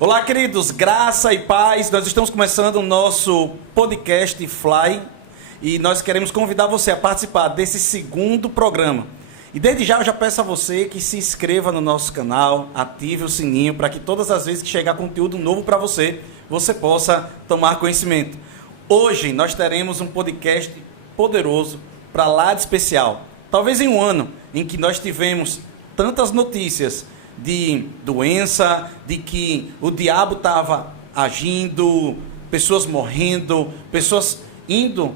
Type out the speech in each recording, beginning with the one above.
Olá, queridos, graça e paz. Nós estamos começando o nosso podcast Fly e nós queremos convidar você a participar desse segundo programa. E desde já eu já peço a você que se inscreva no nosso canal, ative o sininho para que todas as vezes que chegar conteúdo novo para você, você possa tomar conhecimento. Hoje nós teremos um podcast poderoso para lá de especial. Talvez em um ano em que nós tivemos tantas notícias de doença, de que o diabo estava agindo, pessoas morrendo, pessoas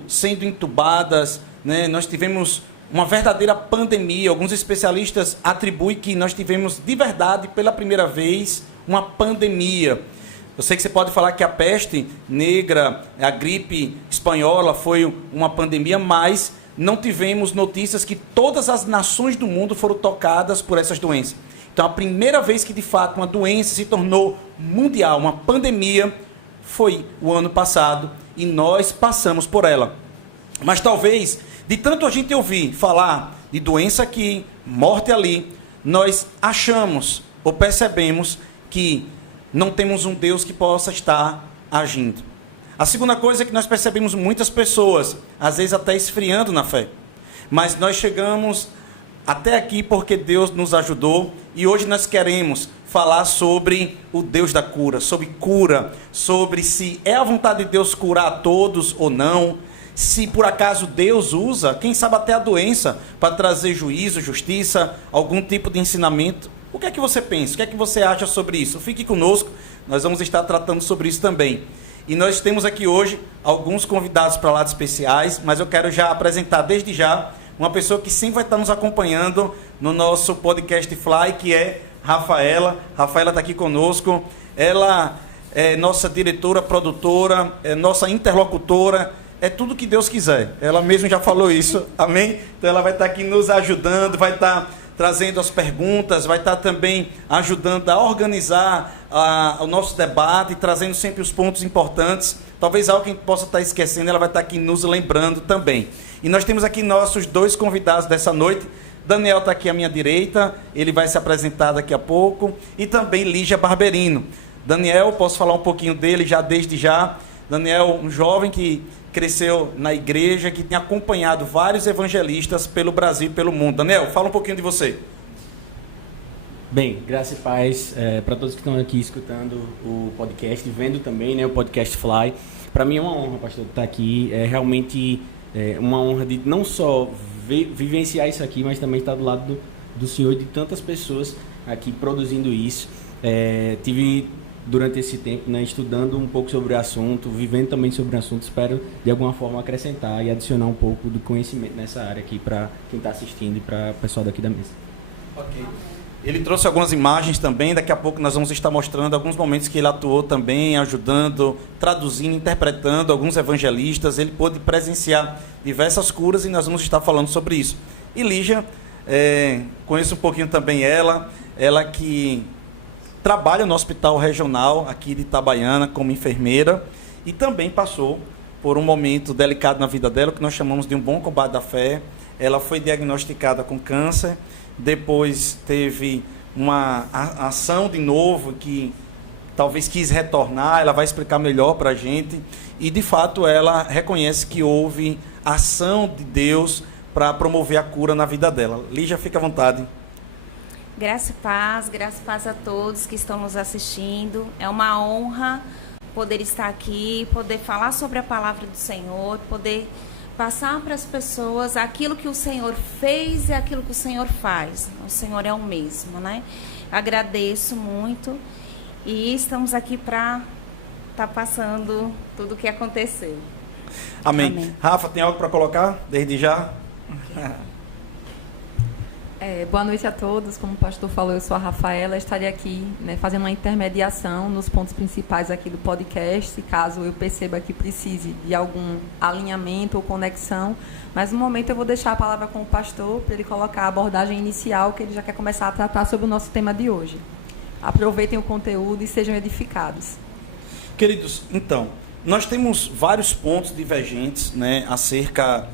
sendo entubadas, né? Nós tivemos uma verdadeira pandemia. Alguns especialistas atribuem que nós tivemos de verdade, pela primeira vez, uma pandemia. Eu sei que você pode falar que a peste negra, a gripe espanhola foi uma pandemia, mas não tivemos notícias que todas as nações do mundo foram tocadas por essas doenças. Então, a primeira vez que, de fato, uma doença se tornou mundial, uma pandemia, foi o ano passado e nós passamos por ela. Mas talvez, de tanto a gente ouvir falar de doença aqui, morte ali, nós achamos ou percebemos que não temos um Deus que possa estar agindo. A segunda coisa é que nós percebemos muitas pessoas, às vezes até esfriando na fé. Mas nós chegamos até aqui porque Deus nos ajudou e hoje nós queremos falar sobre o Deus da cura, sobre se é a vontade de Deus curar a todos ou não, se por acaso Deus usa, quem sabe até a doença, para trazer juízo, justiça, algum tipo de ensinamento. O que é que você pensa? O que é que você acha sobre isso? Fique conosco, nós vamos estar tratando sobre isso também. E nós temos aqui hoje alguns convidados para lá de especiais, mas eu quero já apresentar desde já uma pessoa que sempre vai estar nos acompanhando no nosso podcast Fly, que é Rafaela. Rafaela está aqui conosco. Ela é nossa diretora, produtora, é nossa interlocutora, é tudo que Deus quiser. Ela mesma já falou isso, amém? Então ela vai estar aqui nos ajudando, vai estar trazendo as perguntas, vai estar também ajudando a organizar o nosso debate, trazendo sempre os pontos importantes. Talvez algo que a gente possa estar esquecendo, ela vai estar aqui nos lembrando também. E nós temos aqui nossos dois convidados dessa noite. Daniel está aqui à minha direita, ele vai se apresentar daqui a pouco. E também Lígia Barberino. Daniel, posso falar um pouquinho dele já desde já. Daniel, um jovem que cresceu na igreja, que tem acompanhado vários evangelistas pelo Brasil e pelo mundo. Daniel, fala um pouquinho de você. Bem, graça e paz para todos que estão aqui escutando o podcast, vendo também, né, o podcast Fly. Para mim é uma honra, pastor, estar aqui. É realmente uma honra de não só vivenciar isso aqui, mas também estar do lado do Senhor e de tantas pessoas aqui produzindo isso. Tive durante esse tempo, né, estudando um pouco sobre o assunto, vivendo também sobre o assunto. Espero de alguma forma acrescentar e adicionar um pouco do conhecimento nessa área aqui para quem está assistindo e para o pessoal daqui da mesa. Ok. Ele trouxe algumas imagens também, daqui a pouco nós vamos estar mostrando alguns momentos que ele atuou também, ajudando, traduzindo, interpretando alguns evangelistas. Ele pôde presenciar diversas curas e nós vamos estar falando sobre isso. E Lígia, conheço um pouquinho também ela que trabalha no hospital regional aqui de Itabaiana como enfermeira e também passou por um momento delicado na vida dela, que nós chamamos de um bom combate da fé. Ela foi diagnosticada com câncer, depois teve uma ação de novo que talvez quis retornar, ela vai explicar melhor para a gente, e de fato ela reconhece que houve ação de Deus para promover a cura na vida dela. Lígia, fica à vontade. Graça e paz a todos que estão nos assistindo. É uma honra poder estar aqui, poder falar sobre a palavra do Senhor, poder passar para as pessoas aquilo que o Senhor fez e aquilo que o Senhor faz. O Senhor é o mesmo, né? Agradeço muito e estamos aqui para estar passando tudo o que aconteceu. Amém. Rafa, tem algo para colocar desde já? Boa noite a todos. Como o pastor falou, eu sou a Rafaela, estarei aqui, né, fazendo uma intermediação nos pontos principais aqui do podcast, caso eu perceba que precise de algum alinhamento ou conexão, mas no momento eu vou deixar a palavra com o pastor para ele colocar a abordagem inicial que ele já quer começar a tratar sobre o nosso tema de hoje. Aproveitem o conteúdo e sejam edificados. Queridos, então, nós temos vários pontos divergentes, né, acerca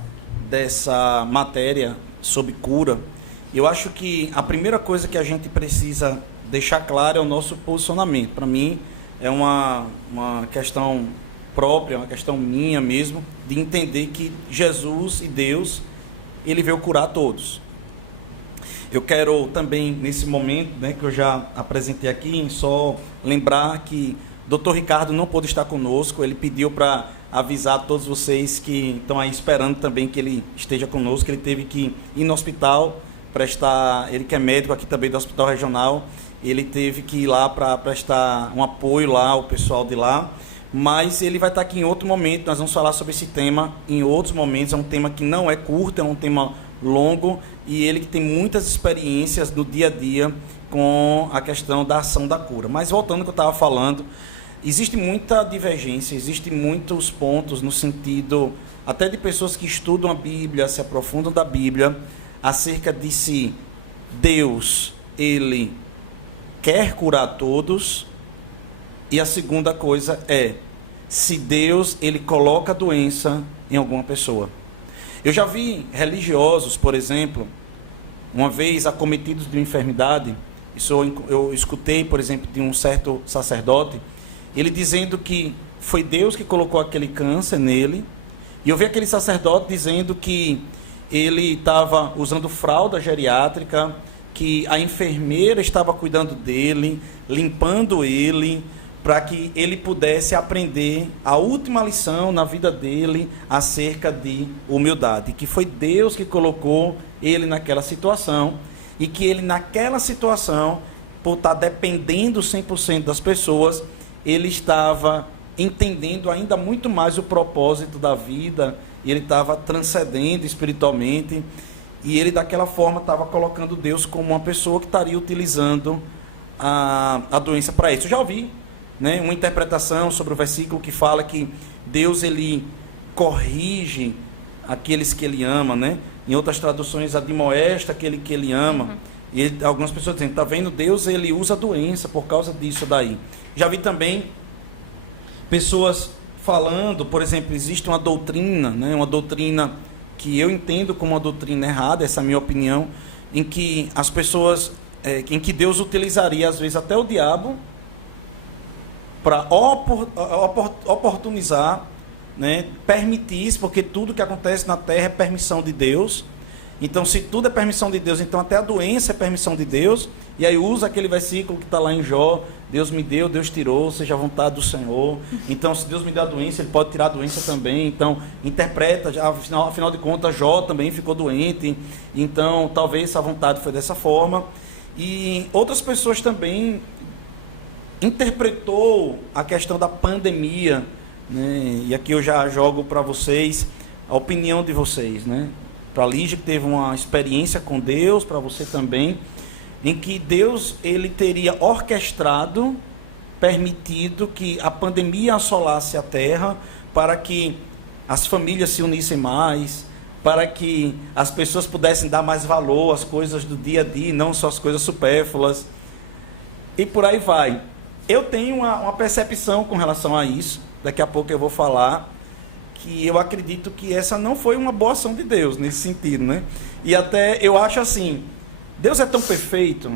dessa matéria sobre cura. Eu acho que a primeira coisa que a gente precisa deixar claro é o nosso posicionamento. Para mim, é uma questão própria, uma questão minha mesmo, de entender que Jesus e Deus, ele veio curar todos. Eu quero também, nesse momento, né, que eu já apresentei aqui, só lembrar que Dr. Ricardo não pôde estar conosco. Ele pediu para avisar a todos vocês que estão aí esperando também que ele esteja conosco. Ele teve que ir no hospital prestar, ele que é médico aqui também do Hospital Regional, ele teve que ir lá para prestar um apoio lá ao pessoal de lá. Mas ele vai estar aqui em outro momento. Nós vamos falar sobre esse tema em outros momentos. É um tema que não é curto, é um tema longo, e ele que tem muitas experiências no dia a dia com a questão da ação da cura. Mas voltando ao que eu estava falando, existe muita divergência, existem muitos pontos no sentido até de pessoas que estudam a Bíblia, se aprofundam da Bíblia, acerca de se Deus, ele quer curar todos, e a segunda coisa é se Deus, ele coloca a doença em alguma pessoa. Eu já vi religiosos, por exemplo, uma vez acometidos de uma enfermidade. Isso eu escutei, por exemplo, de um certo sacerdote, ele dizendo que foi Deus que colocou aquele câncer nele. E eu vi aquele sacerdote dizendo que ele estava usando fralda geriátrica, que a enfermeira estava cuidando dele, limpando ele, para que ele pudesse aprender a última lição na vida dele acerca de humildade, que foi Deus que colocou ele naquela situação, e que ele naquela situação, por estar dependendo 100% das pessoas, ele estava entendendo ainda muito mais o propósito da vida, ele estava transcendendo espiritualmente, e ele daquela forma estava colocando Deus como uma pessoa que estaria utilizando a doença para isso. Eu já ouvi, né, uma interpretação sobre o versículo que fala que Deus, ele corrige aqueles que ele ama, né? Em outras traduções, admoesta aquele que ele ama. E algumas pessoas dizem, está vendo, Deus, ele usa a doença por causa disso daí. Já vi também pessoas falando, por exemplo, existe uma doutrina, né, uma doutrina que eu entendo como uma doutrina errada, essa é a minha opinião, em que as pessoas, em que Deus utilizaria às vezes até o diabo para oportunizar, né, permitir, porque tudo que acontece na terra é permissão de Deus. Então, se tudo é permissão de Deus, então até a doença é permissão de Deus. E aí usa aquele versículo que está lá em Jó: Deus me deu, Deus tirou, seja a vontade do Senhor. Então, se Deus me deu a doença, Ele pode tirar a doença também. Então, interpreta, afinal de contas, Jó também ficou doente. Então, talvez essa vontade foi dessa forma. E outras pessoas também interpretou a questão da pandemia, né? E aqui eu já jogo para vocês a opinião de vocês, né? Para a Lígia, que teve uma experiência com Deus, para você também, em que Deus, ele teria orquestrado, permitido que a pandemia assolasse a terra, para que as famílias se unissem mais, para que as pessoas pudessem dar mais valor às coisas do dia a dia, não só as coisas supérfluas, e por aí vai. Eu tenho uma percepção com relação a isso, daqui a pouco eu vou falar, que eu acredito que essa não foi uma boa ação de Deus, nesse sentido, né? E até eu acho assim, Deus é tão perfeito,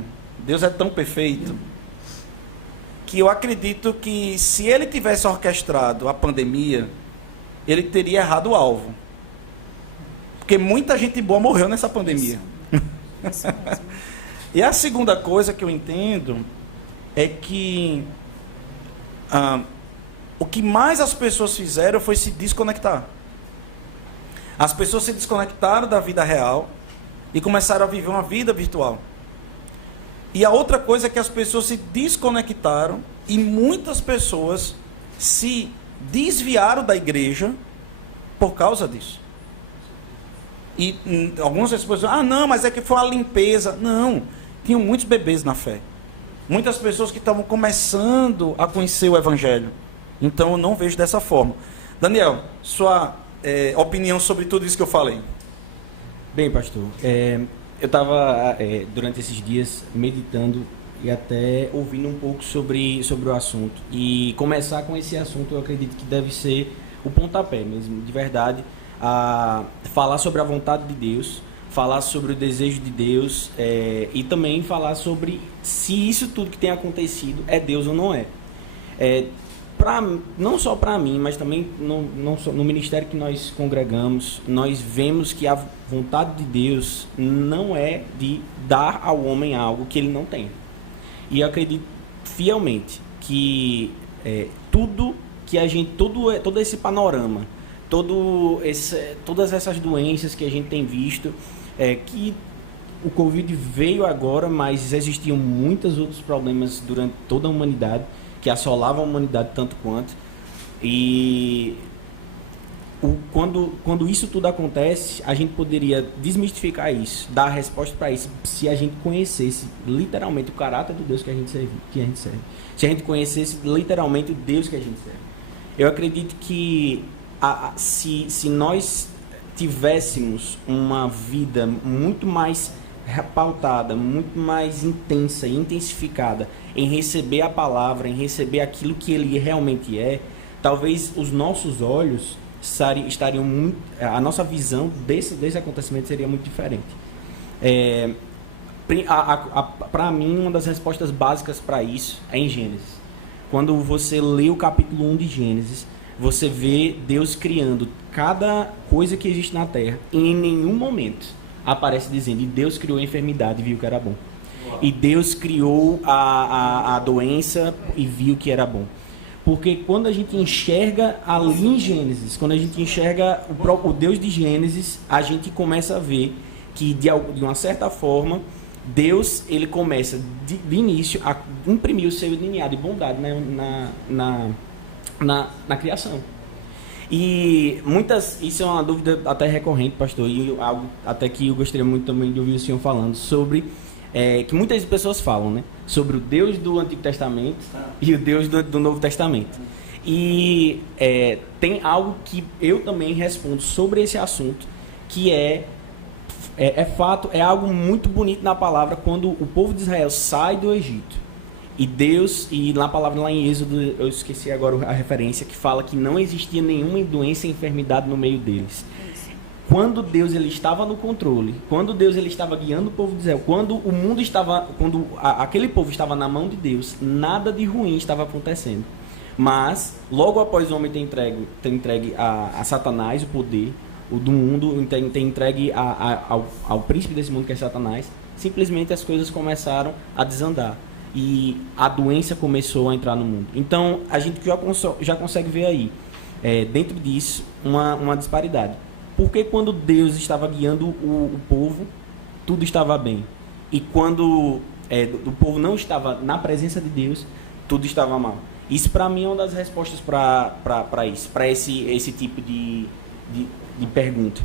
que eu acredito que se Ele tivesse orquestrado a pandemia, Ele teria errado o alvo. Porque muita gente boa morreu nessa pandemia. Isso mesmo. E a segunda coisa que eu entendo é que o que mais as pessoas fizeram foi se desconectar. As pessoas se desconectaram da vida real e começaram a viver uma vida virtual. E a outra coisa é que as pessoas se desconectaram e muitas pessoas se desviaram da igreja por causa disso. E algumas pessoas dizem, não, mas é que foi uma limpeza. Não, tinham muitos bebês na fé. Muitas pessoas que estavam começando a conhecer o Evangelho. Então, eu não vejo dessa forma. Daniel, sua opinião sobre tudo isso que eu falei. Bem, pastor, eu estava, durante esses dias, meditando e até ouvindo um pouco sobre o assunto. E começar com esse assunto, eu acredito que deve ser o pontapé mesmo, de verdade, a falar sobre a vontade de Deus, falar sobre o desejo de Deus, e também falar sobre se isso tudo que tem acontecido é Deus ou não é. não só para mim, mas também no ministério que nós congregamos, nós vemos que a vontade de Deus não é de dar ao homem algo que ele não tem. E eu acredito fielmente que tudo que a gente, todo esse panorama, todas essas doenças que a gente tem visto, que o Covid veio agora, mas existiam muitos outros problemas durante toda a humanidade, que assolavam a humanidade tanto quanto. E quando isso tudo acontece, a gente poderia desmistificar isso, dar a resposta para isso, se a gente conhecesse literalmente o caráter do Deus que a gente serve. Se a gente conhecesse literalmente o Deus que a gente serve. Eu acredito que se nós tivéssemos uma vida muito mais pautada, muito mais intensa e intensificada em receber a palavra, em receber aquilo que ele realmente é, talvez os nossos olhos estariam muito, a nossa visão desse acontecimento seria muito diferente. Para mim, uma das respostas básicas para isso é em Gênesis. Quando você lê o capítulo 1 de Gênesis, você vê Deus criando cada coisa que existe na Terra, e em nenhum momento aparece dizendo: e Deus criou a enfermidade e viu que era bom. E Deus criou a doença e viu que era bom. Porque quando a gente enxerga ali em Gênesis, quando a gente enxerga o Deus de Gênesis, a gente começa a ver que, de uma certa forma, Deus, ele começa de início a imprimir o seu DNA de bondade, né, na criação. E isso é uma dúvida até recorrente, pastor, e algo até que eu gostaria muito também de ouvir o senhor falando sobre, que muitas pessoas falam, né, sobre o Deus do Antigo Testamento e o Deus do Novo Testamento. E tem algo que eu também respondo sobre esse assunto, que é fato, é algo muito bonito na palavra, quando o povo de Israel sai do Egito. E Deus, e na palavra lá em Êxodo, eu esqueci agora a referência, que fala que não existia nenhuma doença e enfermidade no meio deles. Quando Deus ele estava no controle, quando Deus ele estava guiando o povo de Israel, quando o mundo estava, aquele povo estava na mão de Deus, nada de ruim estava acontecendo. Mas, logo após o homem ter entregue a Satanás o poder do mundo, ter entregue ao príncipe desse mundo, que é Satanás, simplesmente as coisas começaram a desandar. E a doença começou a entrar no mundo. Então, a gente já consegue ver aí, dentro disso, uma disparidade. Porque quando Deus estava guiando o povo, tudo estava bem. E quando o povo não estava na presença de Deus, tudo estava mal. Isso, para mim, é uma das respostas para isso, para esse tipo de pergunta.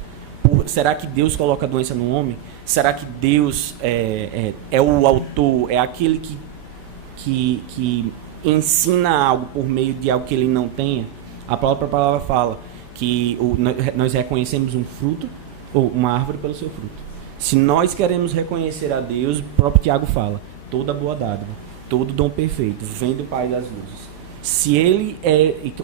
Será que Deus coloca a doença no homem? Será que Deus é o autor, é aquele que ensina algo por meio de algo que ele não tenha? A própria palavra fala que nós reconhecemos um fruto, ou uma árvore pelo seu fruto. Se nós queremos reconhecer a Deus, o próprio Tiago fala: toda boa dádiva, todo dom perfeito vem do Pai das luzes. Se ele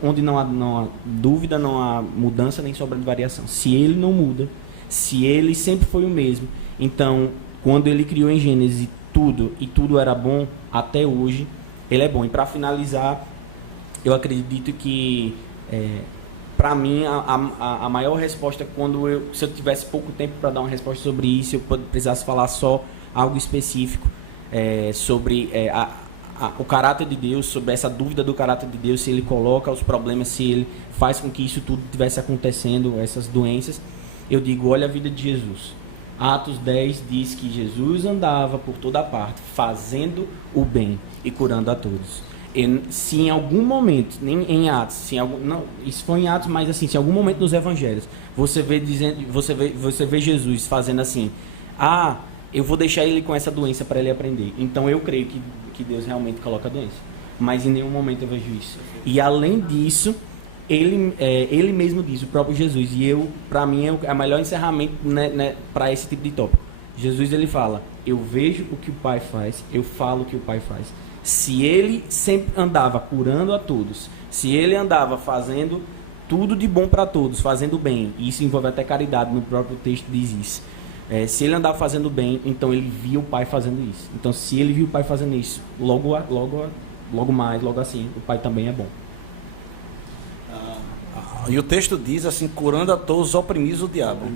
onde não há dúvida, não há mudança nem sombra de variação. Se ele não muda, se ele sempre foi o mesmo, então, quando ele criou em Gênesis tudo era bom, até hoje, ele é bom. E para finalizar, eu acredito que, para mim, a maior resposta, se eu tivesse pouco tempo para dar uma resposta sobre isso, eu precisasse falar só algo específico sobre o caráter de Deus, sobre essa dúvida do caráter de Deus, se ele coloca os problemas, se ele faz com que isso tudo estivesse acontecendo, essas doenças. Eu digo: olha a vida de Jesus. Atos 10 diz que Jesus andava por toda parte, fazendo o bem e curando a todos. Se em algum momento, nem em Atos, isso foi em Atos, mas assim, se em algum momento nos Evangelhos você vê Jesus fazendo assim: eu vou deixar ele com essa doença para ele aprender. Então eu creio que Deus realmente coloca a doença. Mas em nenhum momento eu vejo isso. E além disso, ele mesmo diz, o próprio Jesus, e para mim é o melhor encerramento, né, para esse tipo de tópico. Jesus, ele fala: eu vejo o que o Pai faz, eu falo o que o Pai faz. Se ele sempre andava curando a todos, se ele andava fazendo tudo de bom para todos, fazendo bem, e isso envolve até caridade, no próprio texto diz isso. Se ele andava fazendo bem, então ele via o Pai fazendo isso. Então, se ele viu o Pai fazendo isso, logo logo mais, logo assim, o Pai também é bom. E o texto diz assim, curando a todos os oprimidos do diabo.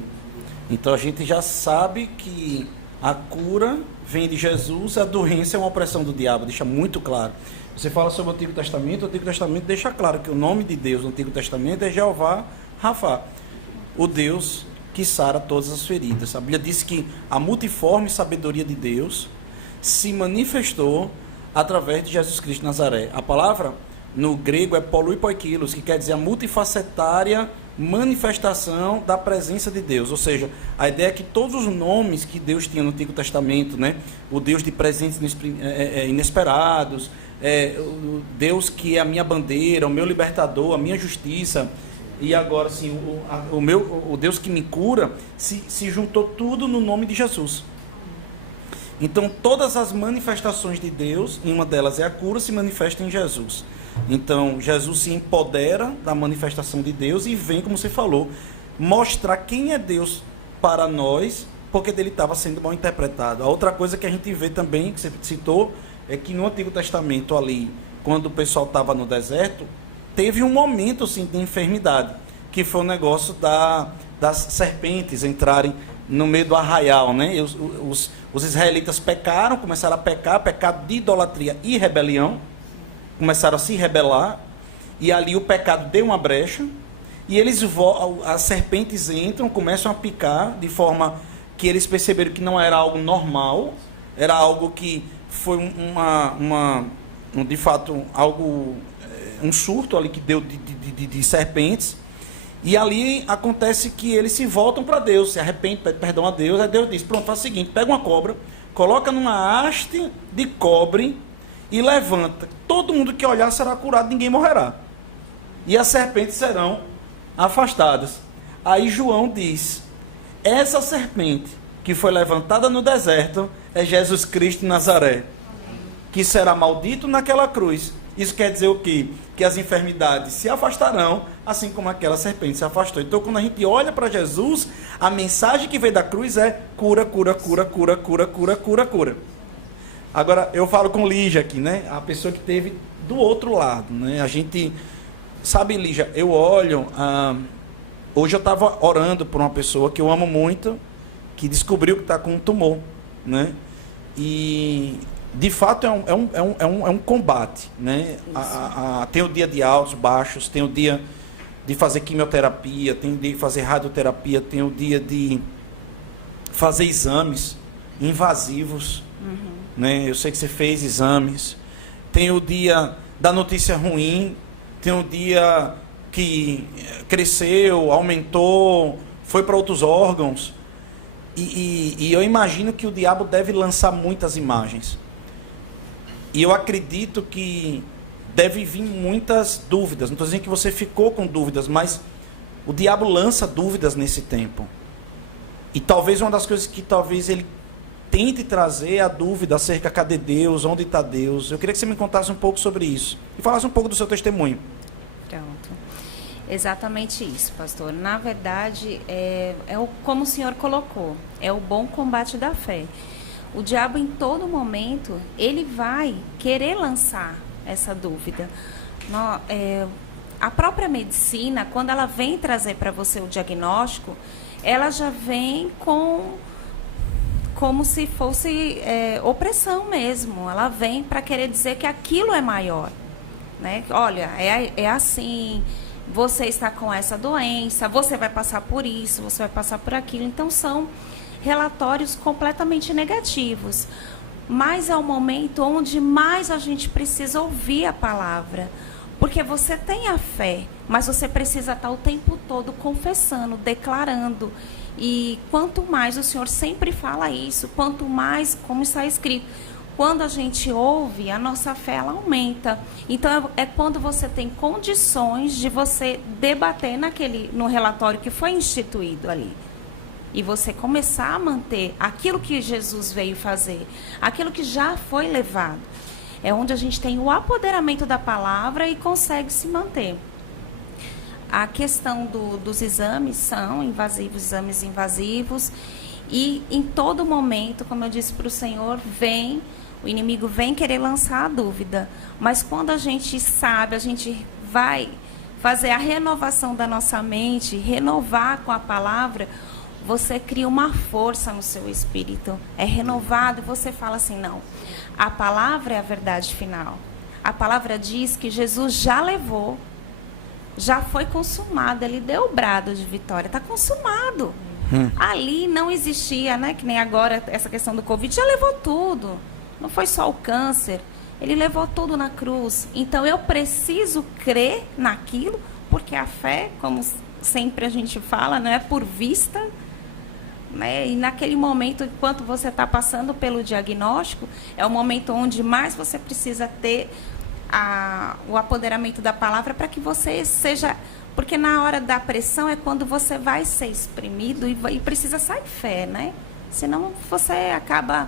Então a gente já sabe que a cura vem de Jesus, a doença é uma opressão do diabo, deixa muito claro. Você fala sobre o Antigo Testamento deixa claro que o nome de Deus no Antigo Testamento é Jeová Rafa, o Deus que sara todas as feridas. A Bíblia diz que a multiforme sabedoria de Deus se manifestou através de Jesus Cristo de Nazaré. A palavra no grego é poluipoikilos, que quer dizer a multifacetária manifestação da presença de Deus. Ou seja, a ideia é que todos os nomes que Deus tinha no Antigo Testamento, né, o Deus de presentes inesperados, o Deus que é a minha bandeira, o meu libertador, a minha justiça, e agora sim, o Deus que me cura, se juntou tudo no nome de Jesus. Então todas as manifestações de Deus, e uma delas é a cura, se manifesta em Jesus. Então Jesus se empodera da manifestação de Deus e vem, como você falou, mostrar quem é Deus para nós, porque dele estava sendo mal interpretado. A outra coisa que a gente vê também, que você citou, é que no Antigo Testamento ali, quando o pessoal estava no deserto, teve um momento assim, de enfermidade, que foi o negócio das serpentes entrarem no meio do arraial, né? Os israelitas pecaram, começaram a pecar, pecado de idolatria e rebelião, começaram a se rebelar, e ali o pecado deu uma brecha, e as serpentes entram, começam a picar, de forma que eles perceberam que não era algo normal, era algo que foi de fato, algo, um surto ali que deu de serpentes, e ali acontece que eles se voltam para Deus, se arrependem, pedem perdão a Deus, aí Deus diz, pronto, faz o seguinte, pega uma cobra, coloca numa haste de cobre e levanta. Todo mundo que olhar será curado, ninguém morrerá. E as serpentes serão afastadas. Aí João diz, essa serpente que foi levantada no deserto é Jesus Cristo de Nazaré, que será maldito naquela cruz. Isso quer dizer o quê? Que as enfermidades se afastarão, assim como aquela serpente se afastou. Então, quando a gente olha para Jesus, a mensagem que vem da cruz é cura, cura, cura, cura, cura, cura, cura, cura. Agora, eu falo com Lígia aqui, né? A pessoa que teve do outro lado, né? A gente, sabe, Lígia, eu olho... hoje eu estava orando por uma pessoa que eu amo muito, que descobriu que está com um tumor, né? E... de fato é um combate, né? Tem o dia de altos, baixos, tem o dia de fazer quimioterapia, tem o dia de fazer radioterapia, tem o dia de fazer exames invasivos, né? Eu sei que você fez exames, tem o dia da notícia ruim, tem o dia que cresceu, aumentou, foi para outros órgãos, e eu imagino que o diabo deve lançar muitas imagens. E eu acredito que deve vir muitas dúvidas. Não estou dizendo que você ficou com dúvidas, mas o diabo lança dúvidas nesse tempo. E talvez uma das coisas que talvez ele tente trazer é a dúvida acerca, cadê Deus, onde está Deus. Eu queria que você me contasse um pouco sobre isso. E falasse um pouco do seu testemunho. Pronto. Exatamente isso, pastor. Na verdade, como o senhor colocou, é o bom combate da fé. O diabo, em todo momento, ele vai querer lançar essa dúvida. A própria medicina, quando ela vem trazer para você o diagnóstico, ela já vem como se fosse opressão mesmo. Ela vem para querer dizer que aquilo é maior, né? Olha, é assim, você está com essa doença, você vai passar por isso, você vai passar por aquilo. Então, são relatórios completamente negativos, mas é o momento onde mais a gente precisa ouvir a palavra, porque você tem a fé, mas você precisa estar o tempo todo confessando, declarando, e quanto mais, o Senhor sempre fala isso, quanto mais, como está escrito, quando a gente ouve, a nossa fé ela aumenta. Então é quando você tem condições de você debater no relatório que foi instituído ali. E você começar a manter aquilo que Jesus veio fazer, aquilo que já foi levado. É onde a gente tem o apoderamento da palavra e consegue se manter. A questão dos exames são invasivos, exames invasivos. E em todo momento, como eu disse para o Senhor, vem o inimigo vem querer lançar a dúvida. Mas quando a gente sabe, a gente vai fazer a renovação da nossa mente, renovar com a palavra, você cria uma força no seu espírito. É renovado e você fala assim, não, a palavra é a verdade final. A palavra diz que Jesus já levou, já foi consumado, ele deu o brado de vitória, está consumado. Ali não existia, né, que nem agora essa questão do Covid, já levou tudo. Não foi só o câncer, ele levou tudo na cruz. Então eu preciso crer naquilo, porque a fé, como sempre a gente fala, não é por vista, né? E naquele momento, enquanto você está passando pelo diagnóstico, é o momento onde mais você precisa ter o apoderamento da palavra para que você seja... Porque na hora da pressão é quando você vai ser exprimido e precisa sair fé, né? Senão você acaba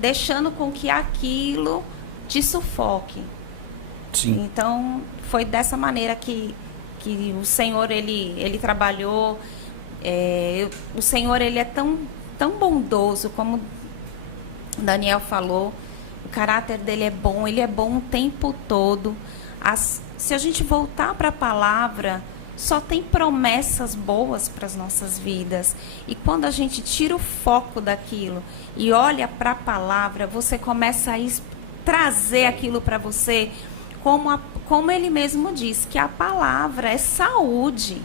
deixando com que aquilo te sufoque. Sim. Então, foi dessa maneira que o Senhor, ele trabalhou. O Senhor, ele é tão bondoso, como Daniel falou. O caráter dele é bom, ele é bom o tempo todo. Se a gente voltar para a palavra, só tem promessas boas para as nossas vidas. E quando a gente tira o foco daquilo e olha para a palavra, você começa a trazer aquilo para você, como ele mesmo diz, que a palavra é saúde.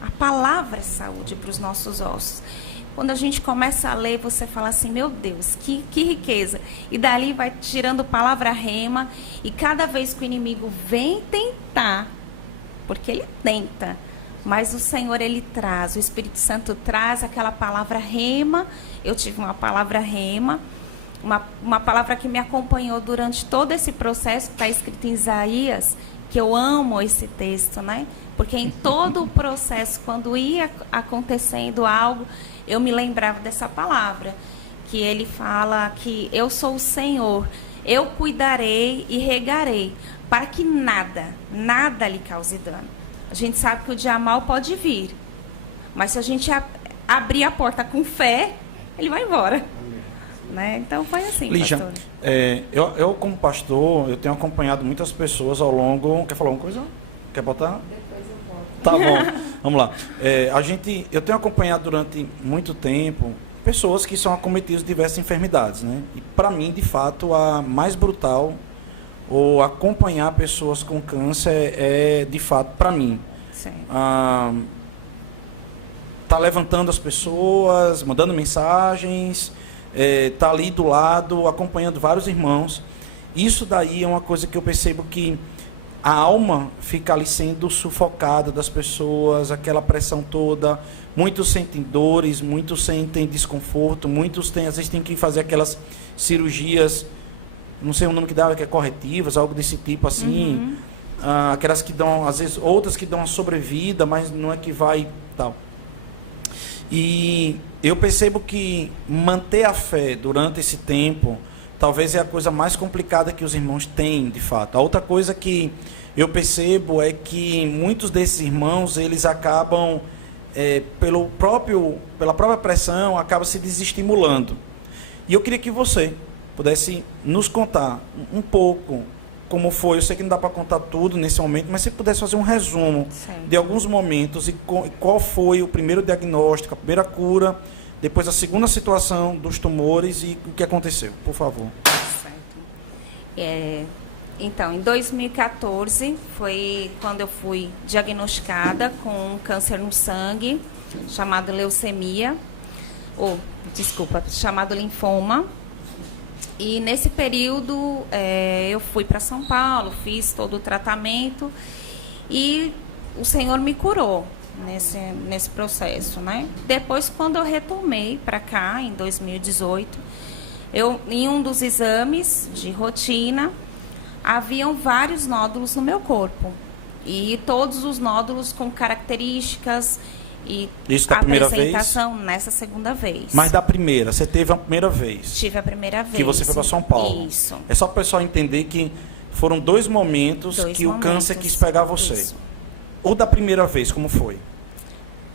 A palavra é saúde para os nossos ossos. Quando a gente começa a ler, você fala assim, meu Deus, que riqueza. E dali vai tirando palavra rema, e cada vez que o inimigo vem tentar, porque ele tenta, mas o Senhor, ele traz, o Espírito Santo traz aquela palavra rema. Eu tive uma palavra rema, uma palavra que me acompanhou durante todo esse processo, que está escrito em Isaías, que eu amo esse texto, né? Porque em todo o processo, quando ia acontecendo algo, eu me lembrava dessa palavra, que ele fala que eu sou o Senhor, eu cuidarei e regarei, para que nada lhe cause dano. A gente sabe que o dia mal pode vir, mas se a gente abrir a porta com fé, ele vai embora. Né? Então foi assim, Lígia, pastor. Eu como pastor, eu tenho acompanhado muitas pessoas ao longo... Quer falar uma coisa? Quer botar? Depois eu volto. Tá bom, vamos lá. Eu tenho acompanhado durante muito tempo pessoas que são acometidas de diversas enfermidades, né? E para mim, de fato, a mais brutal, ou acompanhar pessoas com câncer, de fato, para mim, tá levantando as pessoas, mandando mensagens, tá ali do lado, acompanhando vários irmãos. Isso daí é uma coisa que eu percebo que a alma fica ali sendo sufocada das pessoas, aquela pressão toda. Muitos sentem dores, muitos sentem desconforto, muitos às vezes têm que fazer aquelas cirurgias, não sei o nome que dá, que é corretivas, algo desse tipo assim. Aquelas que dão, às vezes, outras que dão uma sobrevida, mas não é que vai tal. E eu percebo que manter a fé durante esse tempo talvez é a coisa mais complicada que os irmãos têm, de fato. A outra coisa que eu percebo é que muitos desses irmãos, eles acabam, pela própria pressão, acabam se desestimulando. E eu queria que você pudesse nos contar um pouco como foi. Eu sei que não dá para contar tudo nesse momento, mas se pudesse fazer um resumo de alguns momentos e qual foi o primeiro diagnóstico, a primeira cura, depois a segunda situação dos tumores e o que aconteceu, por favor. Certo. Então, em 2014 foi quando eu fui diagnosticada com um câncer no sangue, chamado leucemia, chamado linfoma. E nesse período eu fui para São Paulo, fiz todo o tratamento e o Senhor me curou nesse processo, né? Depois, quando eu retomei para cá, em 2018, em um dos exames de rotina, haviam vários nódulos no meu corpo. E todos os nódulos com características e isso da primeira vez? Nessa segunda vez. Mas da primeira, você teve a primeira vez? Tive a primeira vez. Que você foi para São Paulo. Isso. É só para o pessoal entender que foram dois momentos que o câncer quis pegar você. Isso. Ou da primeira vez, como foi?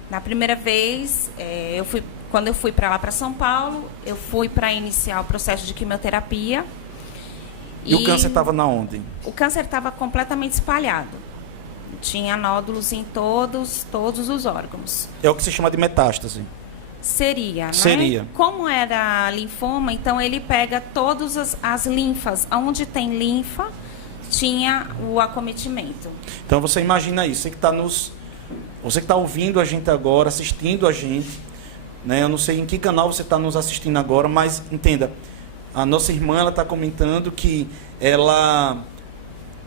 Na primeira vez, quando eu fui para lá, para São Paulo, eu fui para iniciar o processo de quimioterapia. E o câncer estava na onde? O câncer estava completamente espalhado. Tinha nódulos em todos os órgãos. É o que se chama de metástase. Seria, né? Seria. Como era linfoma, então ele pega todas as linfas. Onde tem linfa, tinha o acometimento. Então você imagina isso, você que está ouvindo a gente agora, assistindo a gente, né? Eu não sei em que canal você está nos assistindo agora, mas entenda, a nossa irmã ela está comentando que ela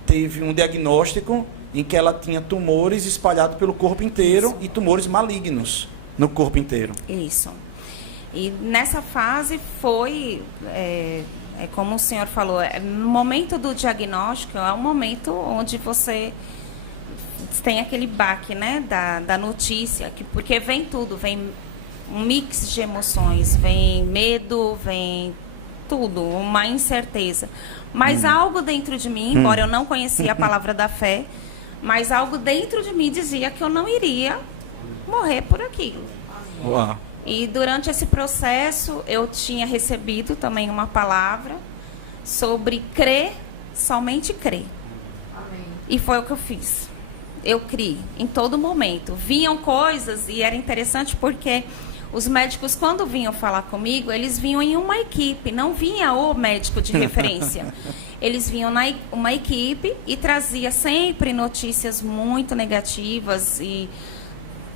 teve um diagnóstico em que ela tinha tumores espalhados pelo corpo inteiro. Isso. E tumores malignos no corpo inteiro. Isso. E nessa fase foi, como o senhor falou, no momento do diagnóstico, é um momento onde você tem aquele baque, né, da notícia, porque vem tudo, vem um mix de emoções, vem medo, vem tudo, uma incerteza. Mas algo dentro de mim, embora eu não conhecia a palavra da fé, mas algo dentro de mim dizia que eu não iria morrer por aquilo. Uau. E durante esse processo eu tinha recebido também uma palavra sobre crer, somente crer. Amém. E foi o que eu fiz. Eu criei em todo momento. Vinham coisas e era interessante porque os médicos, quando vinham falar comigo, eles vinham em uma equipe, não vinha o médico de referência. Eles vinham uma equipe e trazia sempre notícias muito negativas e,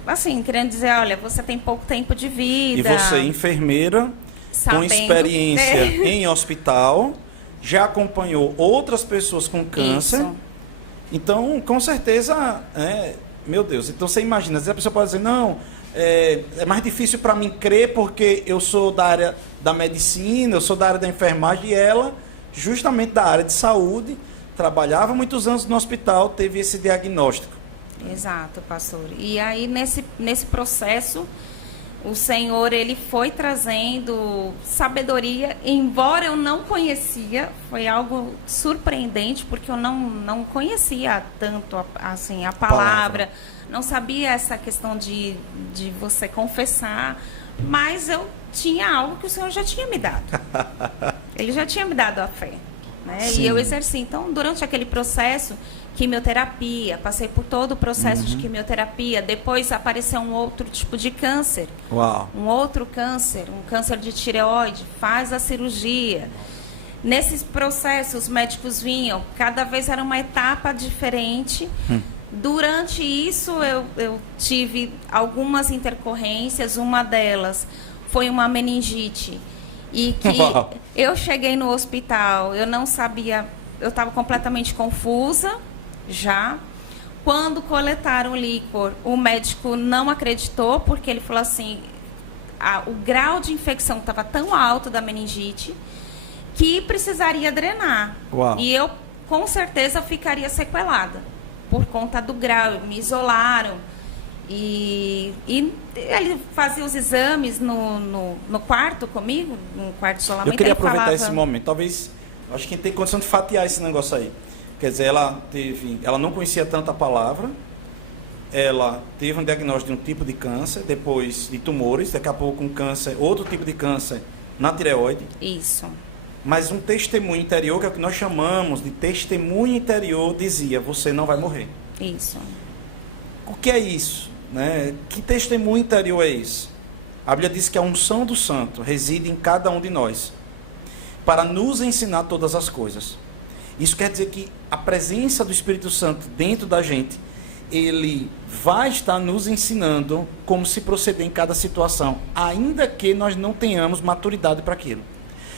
assim, querendo dizer, olha, você tem pouco tempo de vida. E você, enfermeira, com experiência em hospital, já acompanhou outras pessoas com câncer. Isso. Então, com certeza, meu Deus, então você imagina, às vezes a pessoa pode dizer, não, é mais difícil para mim crer porque eu sou da área da medicina, eu sou da área da enfermagem, e ela, justamente da área de saúde, trabalhava muitos anos no hospital, teve esse diagnóstico. Exato, pastor. E aí, nesse processo, o Senhor, ele foi trazendo sabedoria, embora eu não conhecia, foi algo surpreendente, porque eu não conhecia tanto assim, a palavra, não sabia essa questão de você confessar, mas eu tinha algo que o Senhor já tinha me dado. Ele já tinha me dado a fé, né? E eu exerci. Então, durante aquele processo, quimioterapia, passei por todo o processo de quimioterapia, depois apareceu um outro tipo de câncer. Uau. Um outro câncer, um câncer de tireoide, faz a cirurgia. Nesses processos, os médicos vinham, cada vez era uma etapa diferente. Durante isso, eu tive algumas intercorrências, uma delas foi uma meningite. E que eu cheguei no hospital, eu não sabia, eu estava completamente confusa já. Quando coletaram o líquor, o médico não acreditou, porque ele falou assim, o grau de infecção estava tão alto da meningite que precisaria drenar. Uau. E eu, com certeza, ficaria sequelada por conta do grau. Me isolaram. E ele fazia os exames no quarto comigo, no quarto de isolamento. Eu queria aproveitar esse momento. Talvez, acho que tem condição de fatiar esse negócio aí. Quer dizer, ela não conhecia tanto a palavra, ela teve um diagnóstico de um tipo de câncer, depois de tumores, daqui a pouco um câncer, outro tipo de câncer na tireoide. Isso. Mas um testemunho interior, que é o que nós chamamos de testemunho interior, dizia, você não vai morrer. Isso. O que é isso? Né? Que testemunho interior é esse? A Bíblia diz que a unção do santo reside em cada um de nós, para nos ensinar todas as coisas. Isso quer dizer que a presença do Espírito Santo dentro da gente, ele vai estar nos ensinando como se proceder em cada situação, ainda que nós não tenhamos maturidade para aquilo.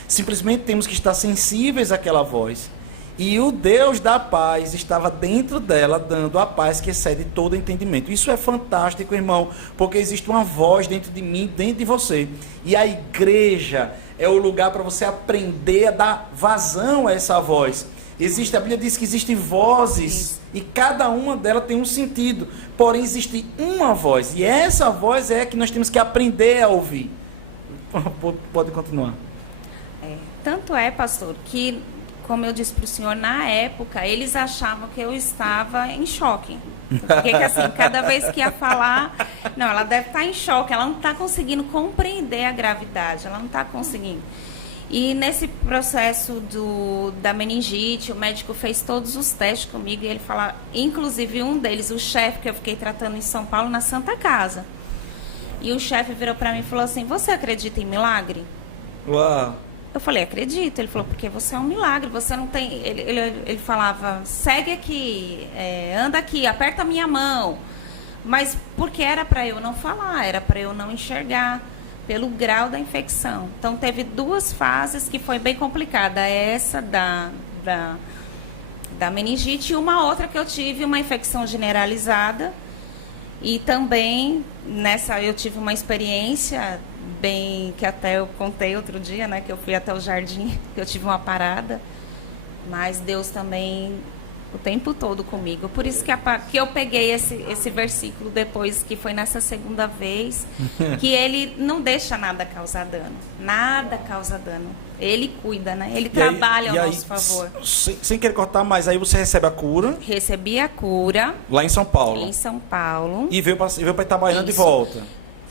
Simplesmente temos que estar sensíveis àquela voz. E o Deus da paz estava dentro dela, dando a paz que excede todo entendimento. Isso é fantástico, irmão, porque existe uma voz dentro de mim, dentro de você. E a igreja é o lugar para você aprender a dar vazão a essa voz. A Bíblia diz que existem vozes e cada uma delas tem um sentido. Porém, existe uma voz. E essa voz é que nós temos que aprender a ouvir. Pode continuar. Tanto é, pastor, que, como eu disse para o senhor, na época, eles achavam que eu estava em choque. Porque, assim, cada vez que ia falar, não, ela deve estar em choque, ela não está conseguindo compreender a gravidade, ela não está conseguindo. E nesse processo da meningite, o médico fez todos os testes comigo e ele fala, inclusive um deles, o chefe que eu fiquei tratando em São Paulo, na Santa Casa. E o chefe virou para mim e falou assim, você acredita em milagre? Uau. Eu falei, acredito. Ele falou, porque você é um milagre, você não tem... Ele falava, segue aqui, anda aqui, aperta a minha mão. Mas porque era para eu não falar, era para eu não enxergar, pelo grau da infecção. Então, teve 2 fases que foi bem complicada. Essa da meningite e uma outra que eu tive uma infecção generalizada. E também, nessa, eu tive uma experiência bem, que até eu contei outro dia, né? Que eu fui até o jardim, que eu tive uma parada. Mas Deus também... o tempo todo comigo. Por isso que eu peguei esse versículo depois, que foi nessa segunda vez, que ele não deixa nada causar dano. Nada causa dano. Ele cuida, né? Ele trabalha ao nosso favor. Sem querer cortar, mas aí você recebe a cura. Recebi a cura. Lá em São Paulo. Em São Paulo. E veio para Itabaiana de volta.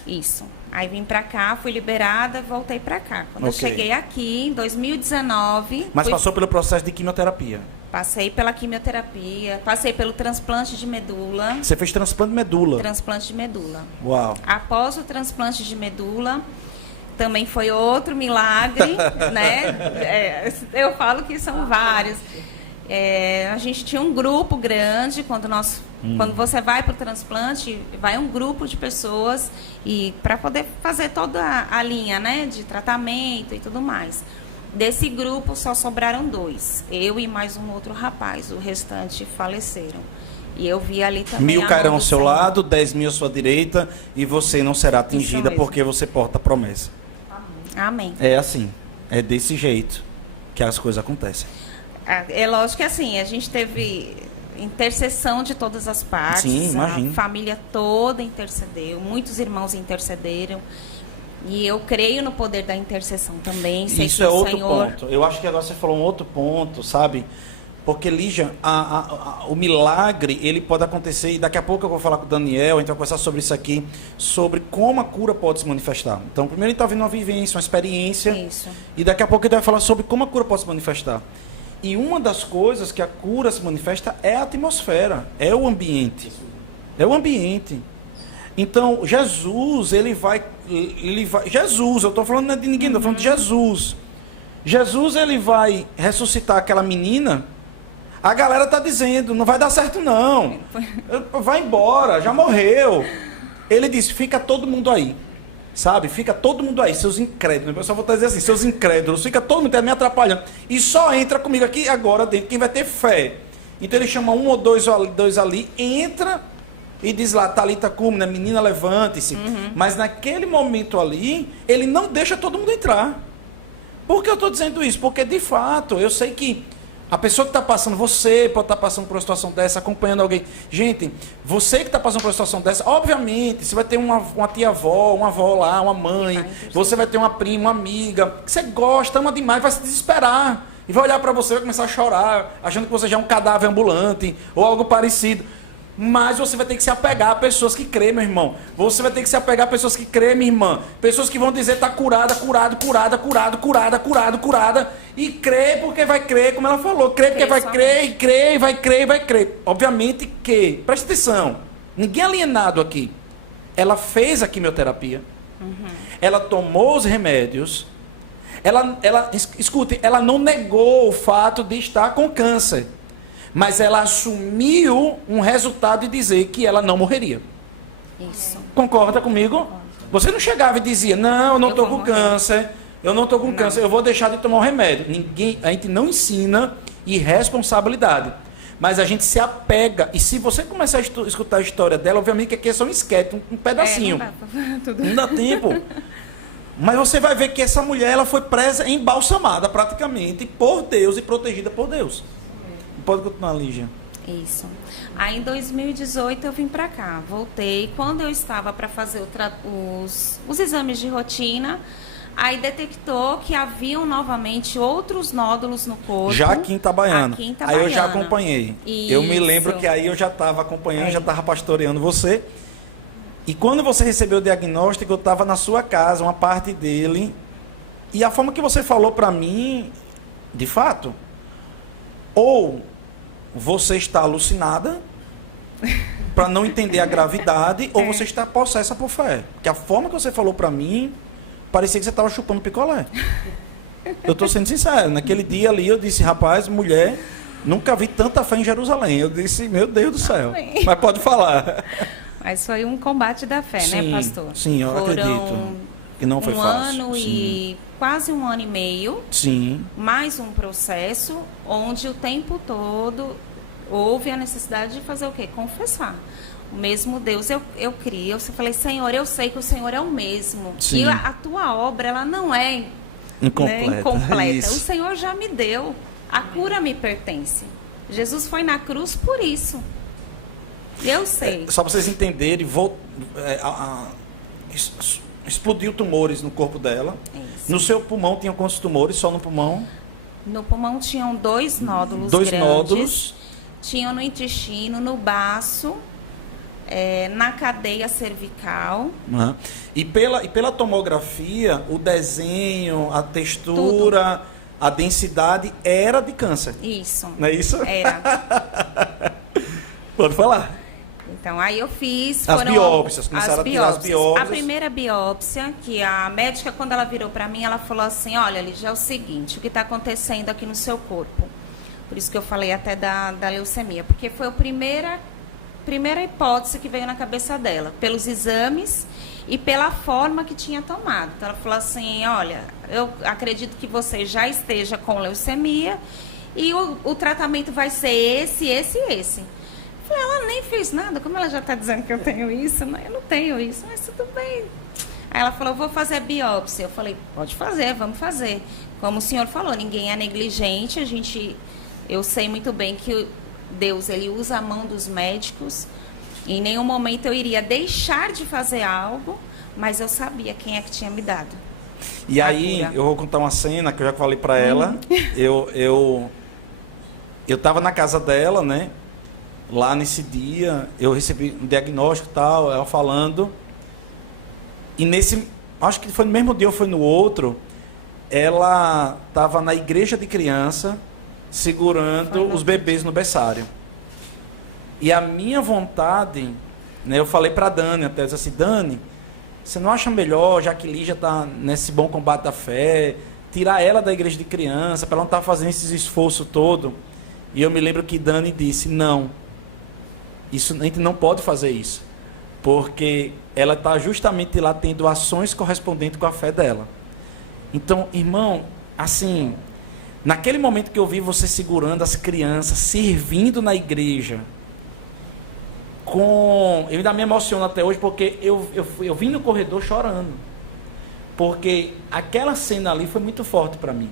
Isso. Aí vim pra cá, fui liberada, voltei pra cá. Quando eu cheguei aqui, em 2019... Mas passou pelo processo de quimioterapia. Passei pela quimioterapia, passei pelo transplante de medula. Você fez transplante de medula? Transplante de medula. Uau. Após o transplante de medula, também foi outro milagre, né? Eu falo que são vários. A gente tinha um grupo grande, quando você vai para o transplante, vai um grupo de pessoas e para poder fazer toda a linha, né, de tratamento e tudo mais. Desse grupo só sobraram 2, eu e mais um outro rapaz, o restante faleceram. E eu vi ali também 1.000 cairão ao seu lado, 10.000 à sua direita, e você não será atingida porque você porta a promessa. Amém. É assim, é desse jeito que as coisas acontecem. É lógico que assim, a gente teve intercessão de todas as partes. Sim, imagino. A família toda intercedeu, muitos irmãos intercederam. E eu creio no poder da intercessão também. Isso é outro ponto. Eu acho que agora você falou um outro ponto, sabe? Porque, Lígia, o milagre, ele pode acontecer, e daqui a pouco eu vou falar com o Daniel, a gente vai conversar sobre isso aqui, sobre como a cura pode se manifestar. Então, primeiro a gente está vendo uma vivência, uma experiência, isso. E daqui a pouco a gente vai falar sobre como a cura pode se manifestar. E uma das coisas que a cura se manifesta é a atmosfera, é o ambiente. É o ambiente. Então, Jesus, ele vai Jesus, eu estou falando de ninguém, estou falando de Jesus. Jesus, ele vai ressuscitar aquela menina. A galera está dizendo, não vai dar certo não. Vai embora, já morreu. Ele disse, fica todo mundo aí. Sabe? Fica todo mundo aí, seus incrédulos. Eu só vou dizer assim, seus incrédulos. Fica todo mundo me atrapalhando. E só entra comigo aqui agora dentro quem vai ter fé. Então ele chama 1 ou 2 ali, entra e diz lá, Talita cum, né? Menina, levante-se. Mas naquele momento ali, ele não deixa todo mundo entrar. Por que eu estou dizendo isso? Porque, de fato, eu sei que a pessoa que está passando, você pode estar passando por uma situação dessa, acompanhando alguém. Gente, você que está passando por uma situação dessa, obviamente, você vai ter uma tia-avó, uma avó lá, uma mãe, você vai ter uma prima, uma amiga, que você gosta, ama demais, vai se desesperar. E vai olhar para você e vai começar a chorar, achando que você já é um cadáver ambulante, ou algo parecido. Mas você vai ter que se apegar a pessoas que creem, meu irmão. Você vai ter que se apegar a pessoas que creem, minha irmã. Pessoas que vão dizer está curada. E crê porque vai crer, como ela falou. Crê porque vai crer, e crê, e vai crer, e vai crer. Obviamente que, presta atenção, ninguém é alienado aqui. Ela fez a quimioterapia. Ela tomou os remédios. Escute, ela não negou o fato de estar com câncer. Mas ela assumiu um resultado de dizer que ela não morreria. Isso. Concorda comigo? Você não chegava e dizia, não, eu não estou com câncer, eu não estou com câncer, eu vou deixar de tomar o remédio. A gente não ensina irresponsabilidade. Mas a gente se apega. E se você começar a escutar a história dela, obviamente que aqui é só um esquete, um pedacinho. Não dá tempo. Mas você vai ver que essa mulher ela foi presa, embalsamada praticamente por Deus e protegida por Deus. Pode continuar, Lígia. Isso. Aí em 2018 eu vim pra cá, voltei. Quando eu estava para fazer os exames de rotina, aí detectou que haviam novamente outros nódulos no corpo. Já aqui em Itabaiana. Aí eu já acompanhei. Isso. Eu me lembro que aí eu já estava acompanhando, já estava pastoreando você. E quando você recebeu o diagnóstico, eu estava na sua casa, uma parte dele, E a forma que você falou para mim, de fato, ou você está alucinada para não entender a gravidade, ou você está possessa por fé. Porque a forma que você falou para mim, parecia que você estava chupando picolé. Eu estou sendo sincero, naquele dia ali eu disse, rapaz, mulher, nunca vi tanta fé em Jerusalém. Eu disse, meu Deus do céu. Amém. Mas pode falar. Mas foi um combate da fé, Sim, né, pastor? sim, eu acredito que não foi fácil. Um ano e quase 1 ano e meio, Sim. mais um processo, onde o tempo todo houve a necessidade de fazer o quê? Confessar. O mesmo Deus, eu criei. Eu falei, Senhor, eu sei que o Senhor é o mesmo. Sim. E a tua obra, ela não é Incompleta. né, incompleta. Isso. O Senhor já me deu. A cura me pertence. Jesus foi na cruz por isso. Eu sei. Só para vocês entenderem, explodiu tumores no corpo dela. Isso. No seu pulmão tinham quantos tumores? Só no pulmão? No pulmão tinham 2 nódulos 2 grandes. nódulos. Tinham no intestino, no baço, na cadeia cervical. Uhum. E pela tomografia, o desenho, a textura, a densidade era de câncer. Isso. Não é isso? Era. Pode falar. Então, aí eu fiz... As biópsias, começaram a tirar as biópsias. A primeira biópsia, que a médica, quando ela virou para mim, ela falou assim, olha, Lígia, é o seguinte, o que está acontecendo aqui no seu corpo? Por isso que eu falei até da leucemia, porque foi a primeira hipótese que veio na cabeça dela, pelos exames e pela forma que tinha tomado. Então, ela falou assim, olha, eu acredito que você já esteja com leucemia e o tratamento vai ser esse. Eu falei, ela nem fez nada, como ela já está dizendo que eu tenho isso, né? Eu não tenho isso, mas tudo bem. Aí ela falou, vou fazer a biópsia. Eu falei, pode fazer, vamos fazer. Como o senhor falou, ninguém é negligente, eu sei muito bem que Deus, ele usa a mão dos médicos. Em nenhum momento eu iria deixar de fazer algo, mas eu sabia quem é que tinha me dado. E aí, eu vou contar uma cena que eu já falei para ela. Eu estava na casa dela, né? Lá nesse dia, eu recebi um diagnóstico e tal, ela falando. E acho que foi no mesmo dia ou foi no outro, ela estava na igreja de criança, segurando os bebês no berçário. E a minha vontade, né, eu falei para Dani até, eu disse assim, Dani, você não acha melhor, já que Lígia está nesse bom combate da fé, tirar ela da igreja de criança, para ela não estar fazendo esse esforço todo? E eu me lembro que Dani disse, não, a gente não pode fazer isso, porque ela está justamente lá tendo ações correspondentes com a fé dela. Então, irmão, assim, naquele momento que eu vi você segurando as crianças, servindo na igreja, eu ainda me emociono até hoje, porque eu vim no corredor chorando, porque aquela cena ali foi muito forte para mim,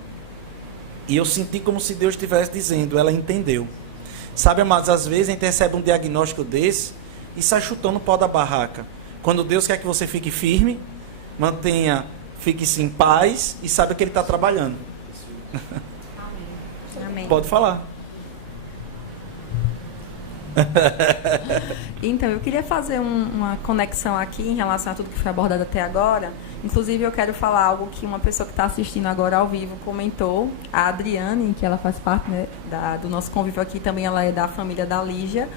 e eu senti como se Deus estivesse dizendo, ela entendeu. Sabe, amados, às vezes a gente recebe um diagnóstico desse e sai chutando o pau da barraca, quando Deus quer que você fique firme, fique em paz e saiba que Ele está trabalhando. Amém. Pode falar. Então, eu queria fazer uma conexão aqui em relação a tudo que foi abordado até agora. Inclusive, eu quero falar algo que uma pessoa que está assistindo agora ao vivo comentou, a Adriane, que ela faz parte, né, do nosso convívio aqui, também ela é da família da Lígia,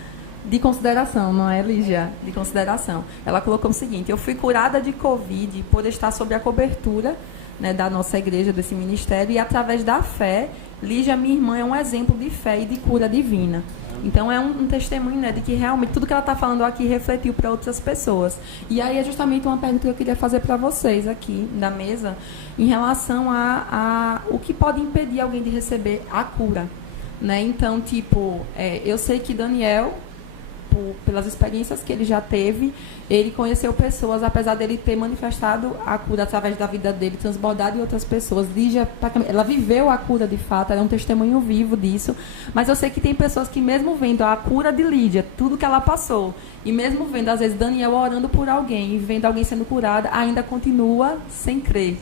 de consideração, não é, Lígia? De consideração. Ela colocou o seguinte, eu fui curada de Covid por estar sob a cobertura, né, da nossa igreja, desse ministério, e através da fé, Lígia, minha irmã, é um exemplo de fé e de cura divina. Então, é um testemunho, né, de que realmente tudo que ela está falando aqui refletiu para outras pessoas. E aí é justamente uma pergunta que eu queria fazer para vocês aqui na mesa, em relação a o que pode impedir alguém de receber a cura. Né? Então, eu sei que Daniel, pelas experiências que ele já teve, ele conheceu pessoas, apesar dele ter manifestado a cura através da vida dele, transbordado em outras pessoas. Lígia, ela viveu a cura de fato, ela é um testemunho vivo disso, mas eu sei que tem pessoas que mesmo vendo a cura de Lídia, tudo que ela passou, e mesmo vendo, às vezes, Daniel orando por alguém, e vendo alguém sendo curada, ainda continua sem crer.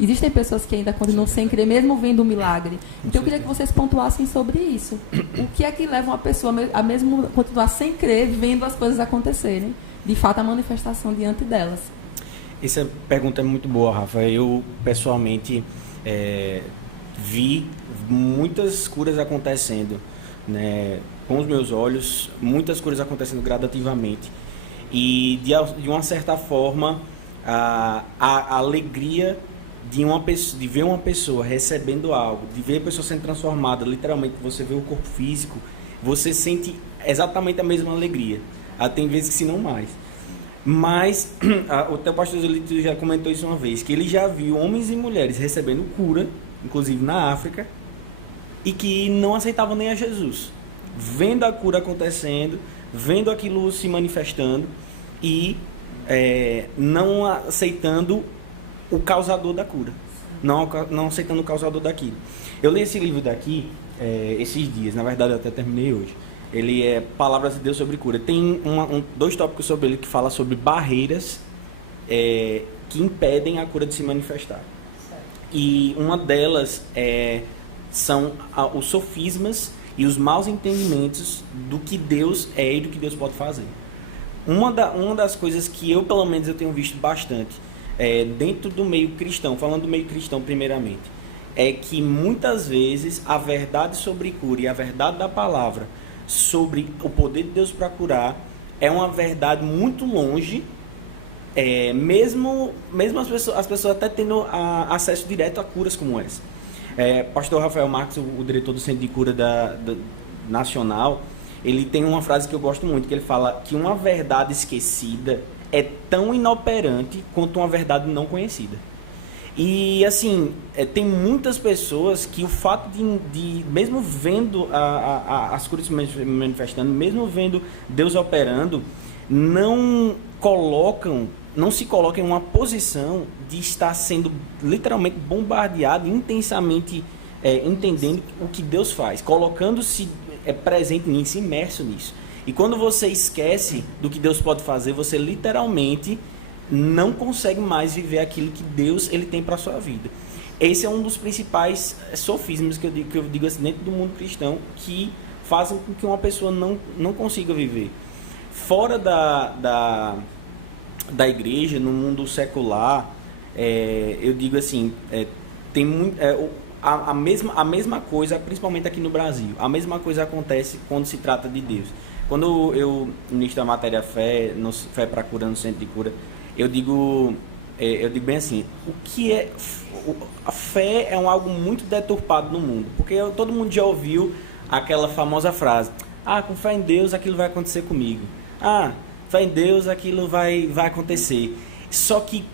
Existem pessoas que ainda continuam sem crer, mesmo vendo o milagre. Então, eu queria que vocês pontuassem sobre isso. O que é que leva uma pessoa a mesmo continuar sem crer, vendo as coisas acontecerem? De fato, a manifestação diante delas. Essa pergunta é muito boa, Rafa. Eu, pessoalmente, vi muitas curas acontecendo, né, com os meus olhos, muitas curas acontecendo gradativamente. E, de uma certa forma, a alegria de ver uma pessoa recebendo algo, de ver a pessoa sendo transformada, literalmente, você vê o corpo físico, você sente exatamente a mesma alegria. Tem vezes que se não mais. Mas o teu pastor Zelito já comentou isso uma vez, que ele já viu homens e mulheres recebendo cura, inclusive na África, e que não aceitavam nem a Jesus. Vendo a cura acontecendo, vendo aquilo se manifestando e não aceitando o causador da cura, não aceitando o causador daquilo. Eu li esse livro daqui esses dias, na verdade eu até terminei hoje. Ele é Palavras de Deus sobre Cura. Tem dois tópicos sobre ele que fala sobre barreiras que impedem a cura de se manifestar. Certo. E uma delas são os sofismas e os maus entendimentos do que Deus é e do que Deus pode fazer. Uma das coisas que eu, pelo menos, eu tenho visto bastante dentro do meio cristão, falando do meio cristão primeiramente, é que muitas vezes a verdade sobre cura e a verdade da palavra sobre o poder de Deus para curar é uma verdade muito longe, mesmo as pessoas até tendo acesso direto a curas como essa. Pastor Rafael Marques, o diretor do Centro de Cura Nacional, ele tem uma frase que eu gosto muito, que ele fala que uma verdade esquecida é tão inoperante quanto uma verdade não conhecida. E assim, tem muitas pessoas que o fato de mesmo vendo as curas se manifestando, mesmo vendo Deus operando, não se colocam em uma posição de estar sendo literalmente bombardeado, intensamente entendendo o que Deus faz, colocando-se presente nisso, imerso nisso. E quando você esquece do que Deus pode fazer, você literalmente não consegue mais viver aquilo que Deus ele tem para a sua vida. Esse é um dos principais sofismas que eu digo assim, dentro do mundo cristão, que fazem com que uma pessoa não consiga viver. Fora da igreja, no mundo secular, eu digo assim, tem muito, a mesma coisa, principalmente aqui no Brasil, a mesma coisa acontece quando se trata de Deus. Quando eu ministro a matéria Fé para Cura no Centro de Cura, eu digo bem assim, a fé é algo muito deturpado no mundo, porque todo mundo já ouviu aquela famosa frase, com fé em Deus aquilo vai acontecer comigo, fé em Deus aquilo vai acontecer. Só que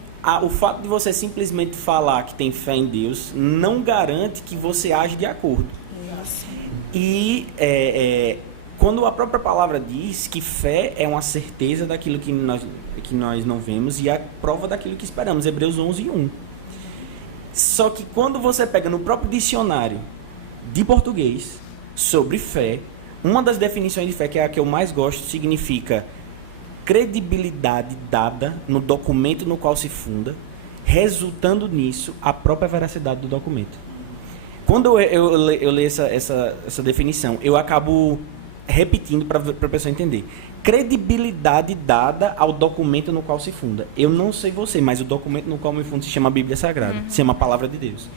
o fato de você simplesmente falar que tem fé em Deus não garante que você age de acordo. Isso. E quando a própria palavra diz que fé é uma certeza daquilo que nós não vemos e a prova daquilo que esperamos, Hebreus 11:1. Só que quando você pega no próprio dicionário de português sobre fé, uma das definições de fé, que é a que eu mais gosto, significa credibilidade dada no documento no qual se funda, resultando nisso a própria veracidade do documento. Quando eu leio essa definição, eu acabo repetindo para a pessoa entender. Credibilidade dada ao documento no qual se funda. Eu não sei você, mas o documento no qual me fundo se chama Bíblia Sagrada, se chama a Palavra de Deus.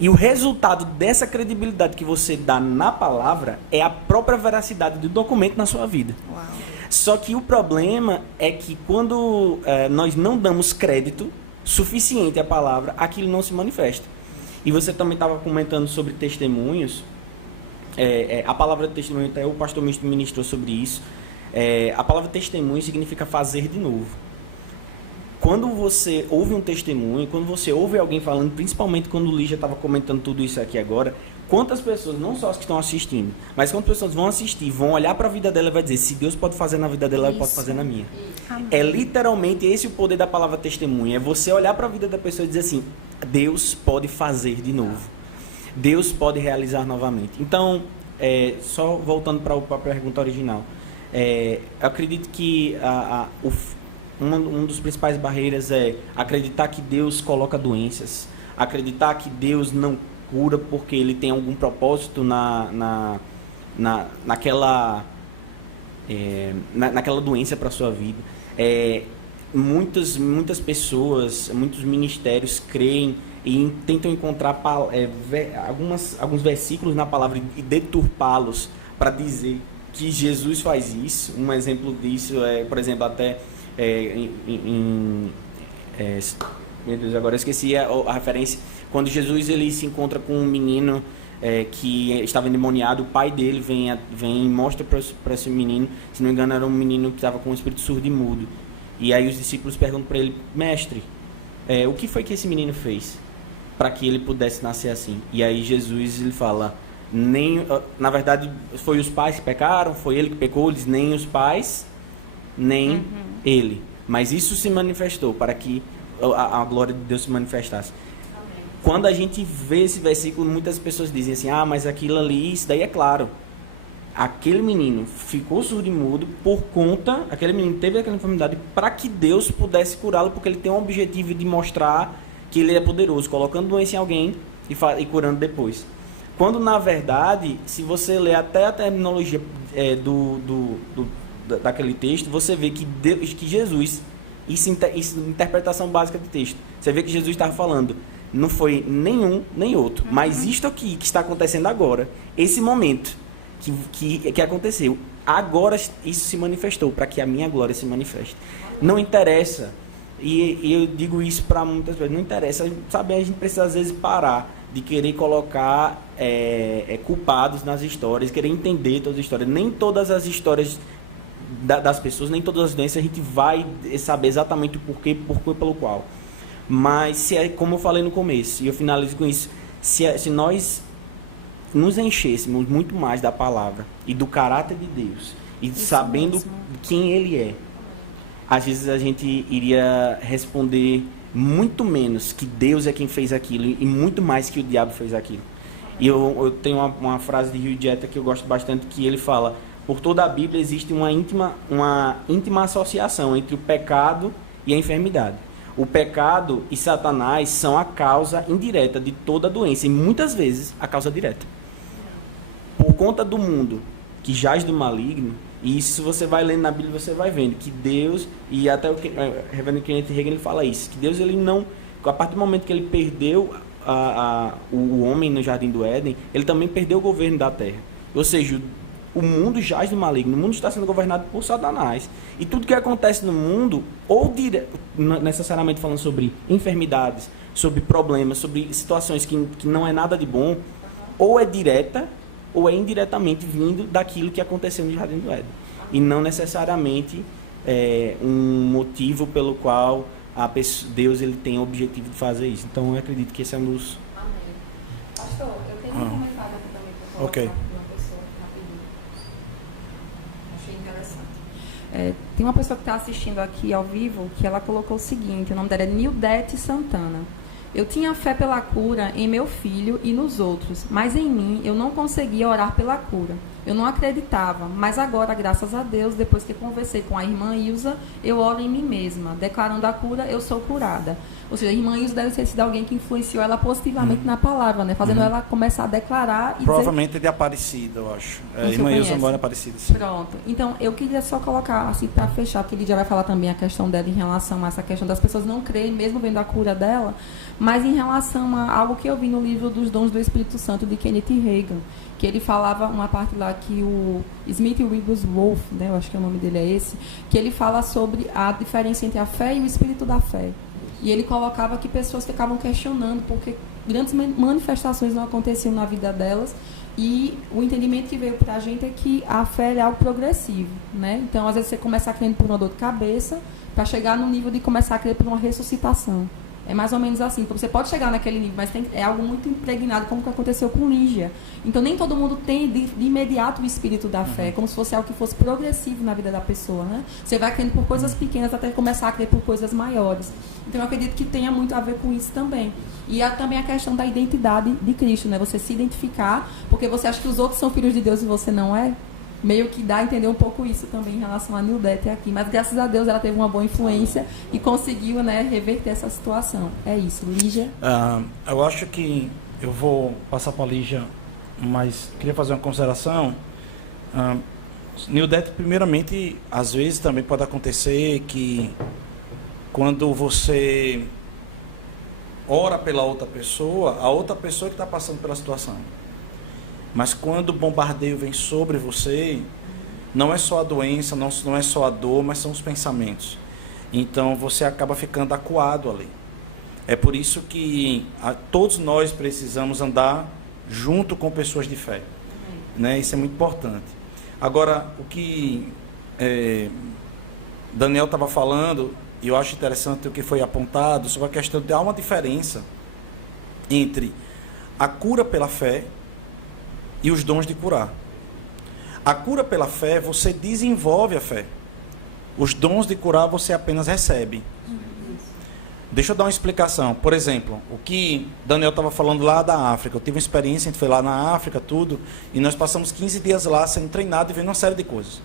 E o resultado dessa credibilidade que você dá na palavra é a própria veracidade do documento na sua vida. Uau. Só que o problema é que quando nós não damos crédito suficiente à palavra, aquilo não se manifesta. E você também estava comentando sobre testemunhos. A palavra testemunho, até o pastor ministrou sobre isso. A palavra testemunho significa fazer de novo. Quando você ouve um testemunho, quando você ouve alguém falando, principalmente quando o Lígia estava comentando tudo isso aqui agora, quantas pessoas, não só as que estão assistindo, mas quantas pessoas vão assistir, vão olhar para a vida dela e vai dizer, se Deus pode fazer na vida dela, Ele pode fazer na minha. Amém. É literalmente esse o poder da palavra testemunho. É você olhar para a vida da pessoa e dizer assim, Deus pode fazer de novo. Deus pode realizar novamente. Então, só voltando para a pergunta original, eu acredito que um dos principais barreiras é acreditar que Deus coloca doenças, acreditar que Deus não cura porque Ele tem algum propósito naquela doença para a sua vida. muitas pessoas, muitos ministérios creem e tentam encontrar alguns versículos na palavra e deturpá-los para dizer que Jesus faz isso. Um exemplo disso é, por exemplo, até meu Deus, agora eu esqueci a referência. Quando Jesus ele se encontra com um menino que estava endemoniado, o pai dele vem e mostra para esse menino, se não me engano era um menino que estava com um espírito surdo e mudo. E aí os discípulos perguntam para ele: mestre, o que foi que esse menino fez para que ele pudesse nascer assim? E aí Jesus ele fala: na verdade foi os pais que pecaram, foi ele que pecou, nem os pais, nem ele. Mas isso se manifestou para que a glória de Deus se manifestasse. Quando a gente vê esse versículo, muitas pessoas dizem assim: mas aquilo ali, isso daí é claro. Aquele menino ficou surdo e mudo aquele menino teve aquela enfermidade para que Deus pudesse curá-lo, porque ele tem um objetivo de mostrar que ele é poderoso, colocando doença em alguém e curando depois. Quando, na verdade, se você ler até a terminologia daquele texto, você vê que Jesus, isso interpretação básica do texto, você vê que Jesus estava falando, não foi nenhum nem outro, mas isto aqui que está acontecendo agora, esse momento que aconteceu, agora isso se manifestou, para que a minha glória se manifeste. Não interessa, e eu digo isso para muitas pessoas, não interessa, sabe, a gente precisa às vezes parar de querer colocar culpados nas histórias, querer entender todas as histórias. Nem todas as histórias das pessoas, nem todas as doenças a gente vai saber exatamente o porquê pelo qual. Mas, como eu falei no começo, e eu finalizo com isso, se nós nos enchêssemos muito mais da palavra e do caráter de Deus, e isso sabendo mesmo quem Ele é, às vezes a gente iria responder muito menos que Deus é quem fez aquilo e muito mais que o diabo fez aquilo. E eu tenho uma frase de Hugh Jetta que eu gosto bastante, que ele fala: por toda a Bíblia existe uma íntima associação entre o pecado e a enfermidade. O pecado e Satanás são a causa indireta de toda doença e muitas vezes a causa direta. Por conta do mundo que jaz do maligno, e isso você vai lendo na Bíblia, você vai vendo que Deus, e até o reverendo Kenneth Hagin ele fala isso, que Deus ele não, a partir do momento que ele perdeu o homem no Jardim do Éden, ele também perdeu o governo da terra. Ou seja, o mundo jaz do maligno, o mundo está sendo governado por Satanás. E tudo que acontece no mundo, ou necessariamente falando sobre enfermidades, sobre problemas, sobre situações que não é nada de bom, ou é direta, ou é indiretamente vindo daquilo que aconteceu no Jardim do Éden. E não necessariamente um motivo pelo qual Deus ele tem o objetivo de fazer isso. Então eu acredito que esse é um dos... Amém. Pastor, eu tenho um comentário aqui também para colocar Ok. uma pessoa rapidinho. Achei interessante. Tem uma pessoa que está assistindo aqui ao vivo que ela colocou o seguinte: o nome dela é Nildete Santana. Eu tinha fé pela cura em meu filho e nos outros, mas em mim eu não conseguia orar pela cura. Eu não acreditava, mas agora, graças a Deus, depois que conversei com a irmã Ilza, eu oro em mim mesma, declarando a cura, eu sou curada. Ou seja, a irmã Ilza deve ter sido alguém que influenciou ela positivamente na palavra, né? Fazendo ela começar a declarar e provavelmente dizer... é de Aparecida, eu acho. Não se Irmã Ilza conhece. mora em Aparecida, sim. Pronto. Então, eu queria só colocar, assim, para fechar, porque ele já vai falar também a questão dela em relação a essa questão das pessoas não crerem, mesmo vendo a cura dela, mas em relação a algo que eu vi no livro dos Dons do Espírito Santo, de Kenneth Hagin, que ele falava uma parte lá que o Smith Wigglesworth, né, eu acho que o nome dele é esse, que ele fala sobre a diferença entre a fé e o espírito da fé. E ele colocava que pessoas ficavam questionando porque grandes manifestações não aconteciam na vida delas, e o entendimento que veio para a gente é que a fé é algo progressivo, né? Então, às vezes você começa a crer por uma dor de cabeça para chegar no nível de começar a crer por uma ressuscitação. É mais ou menos assim. Então, você pode chegar naquele nível, mas é algo muito impregnado, como que aconteceu com Lígia. Então, nem todo mundo tem de imediato o espírito da fé, como se fosse algo que fosse progressivo na vida da pessoa, né? Você vai crendo por coisas pequenas até começar a crer por coisas maiores. Então, eu acredito que tenha muito a ver com isso também. E há também a questão da identidade de Cristo, né? Você se identificar, porque você acha que os outros são filhos de Deus e você não é. Meio que dá a entender um pouco isso também em relação a Nildete aqui. Mas, graças a Deus, ela teve uma boa influência e conseguiu, né, reverter essa situação. É isso. Lígia? Eu acho que eu vou passar para a Lígia, mas queria fazer uma consideração. Nildete, primeiramente, às vezes também pode acontecer que quando você ora pela outra pessoa, a outra pessoa que está passando pela situação. Mas quando o bombardeio vem sobre você, não é só a doença, não é só a dor, mas são os pensamentos. Então você acaba ficando acuado ali. É por isso que todos nós precisamos andar junto com pessoas de fé. Né? Isso é muito importante. Agora, o que Daniel estava falando, e eu acho interessante o que foi apontado, sobre a questão de há uma diferença entre a cura pela fé e os dons de curar. A cura pela fé, você desenvolve a fé. Os dons de curar, você apenas recebe. Deixa eu dar uma explicação. Por exemplo, o que Daniel estava falando lá da África. Eu tive uma experiência, a gente foi lá na África, tudo, e nós passamos 15 dias lá sendo treinados e vendo uma série de coisas.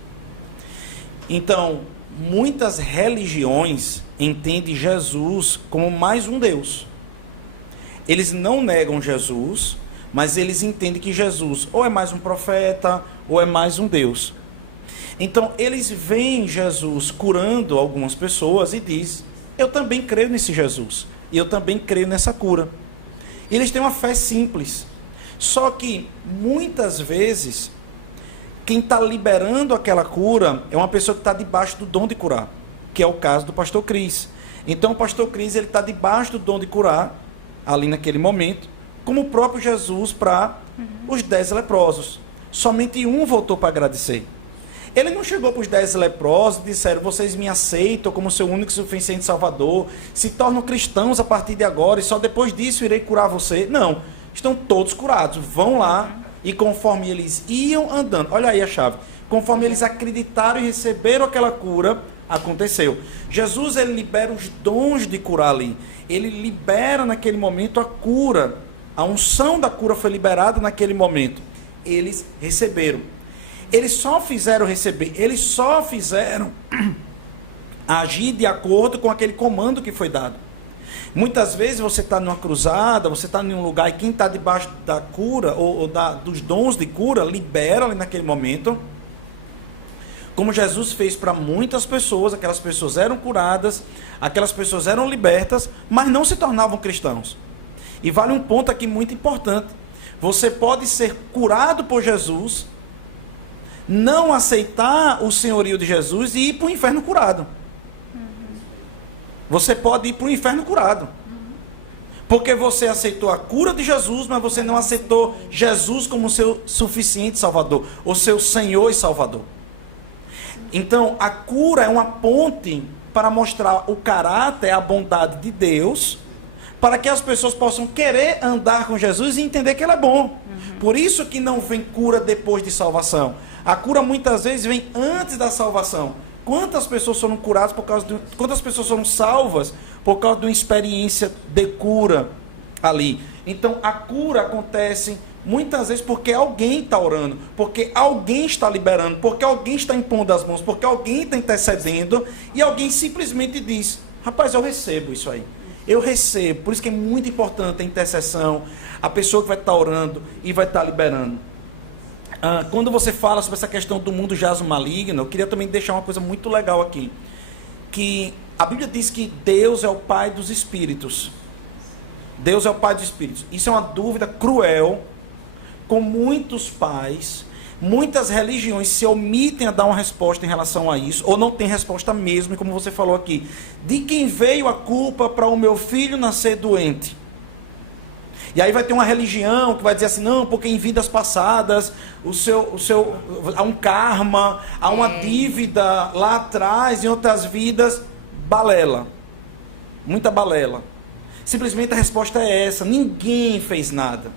Então, muitas religiões entendem Jesus como mais um Deus. Eles não negam Jesus, mas eles entendem que Jesus ou é mais um profeta, ou é mais um Deus. Então, eles veem Jesus curando algumas pessoas e diz: eu também creio nesse Jesus, e eu também creio nessa cura. E eles têm uma fé simples. Só que, muitas vezes, quem está liberando aquela cura é uma pessoa que está debaixo do dom de curar, que é o caso do pastor Cris. Então, o pastor Cris está debaixo do dom de curar, ali naquele momento, como o próprio Jesus para os 10 leprosos. Somente um voltou para agradecer. Ele não chegou para os 10 leprosos e disseram: vocês me aceitam como seu único e suficiente Salvador, se tornam cristãos a partir de agora e só depois disso irei curar você. Não, estão todos curados, vão lá. E conforme eles iam andando, olha aí a chave, conforme eles acreditaram e receberam aquela cura, aconteceu. Jesus, ele libera os dons de curar ali. Ele libera naquele momento a cura. A unção da cura foi liberada naquele momento. Eles receberam. Eles só fizeram receber, eles só fizeram agir de acordo com aquele comando que foi dado. Muitas vezes você está numa cruzada, você está em um lugar e quem está debaixo da cura, dos dons de cura, libera ali naquele momento. Como Jesus fez para muitas pessoas, aquelas pessoas eram curadas, aquelas pessoas eram libertas, mas não se tornavam cristãos. E vale um ponto aqui muito importante. Você pode ser curado por Jesus, não aceitar o senhorio de Jesus e ir para o inferno curado. Você pode ir para o inferno curado. Porque você aceitou a cura de Jesus, mas você não aceitou Jesus como seu suficiente Salvador, ou seu Senhor e Salvador. Então, a cura é uma ponte para mostrar o caráter, a bondade de Deus, para que as pessoas possam querer andar com Jesus e entender que Ele é bom. Por isso que não vem cura depois de salvação. A cura muitas vezes vem antes da salvação. Quantas pessoas foram curadas quantas pessoas foram salvas por causa de uma experiência de cura ali? Então, a cura acontece muitas vezes porque alguém está orando, porque alguém está liberando, porque alguém está impondo as mãos, porque alguém está intercedendo e alguém simplesmente diz: rapaz, eu recebo isso aí. Eu recebo. Por isso que é muito importante a intercessão, a pessoa que vai estar orando e vai estar liberando. Quando você fala sobre essa questão do mundo jaz maligno, eu queria também deixar uma coisa muito legal aqui. Que a Bíblia diz que Deus é o Pai dos Espíritos. Deus é o Pai dos Espíritos. Isso é uma dúvida cruel, com muitos pais, muitas religiões se omitem a dar uma resposta em relação a isso, ou não tem resposta mesmo, e como você falou aqui, de quem veio a culpa para o meu filho nascer doente? E aí vai ter uma religião que vai dizer assim: não, porque em vidas passadas há um karma, há uma dívida lá atrás, em outras vidas. Balela. Muita balela. Simplesmente a resposta é essa: ninguém fez nada.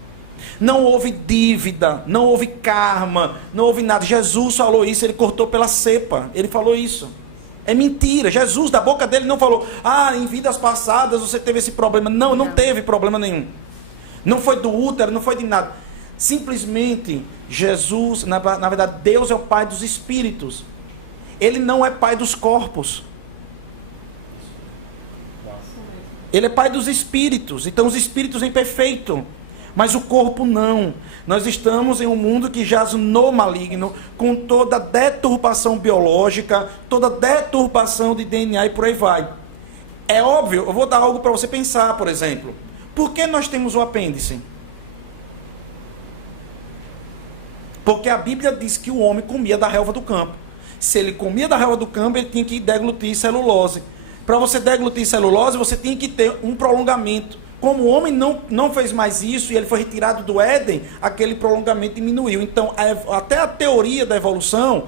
Não houve dívida, não houve karma, não houve nada. Jesus falou isso, ele cortou pela cepa. Ele falou isso. É mentira. Jesus, da boca dele, não falou: em vidas passadas você teve esse problema. Não teve problema nenhum. Não foi do útero, não foi de nada. Simplesmente, Jesus, na verdade, Deus é o Pai dos Espíritos. Ele não é Pai dos corpos. Ele é Pai dos Espíritos. Então, os Espíritos em perfeito. Mas o corpo não. Nós estamos em um mundo que jaz no maligno, com toda deturpação biológica, toda deturpação de DNA e por aí vai. É óbvio, eu vou dar algo para você pensar, por exemplo. Por que nós temos o apêndice? Porque a Bíblia diz que o homem comia da relva do campo. Se ele comia da relva do campo, ele tinha que deglutir celulose. Para você deglutir celulose, você tinha que ter um prolongamento. Como o homem não fez mais isso e ele foi retirado do Éden, aquele prolongamento diminuiu. Então, até a teoria da evolução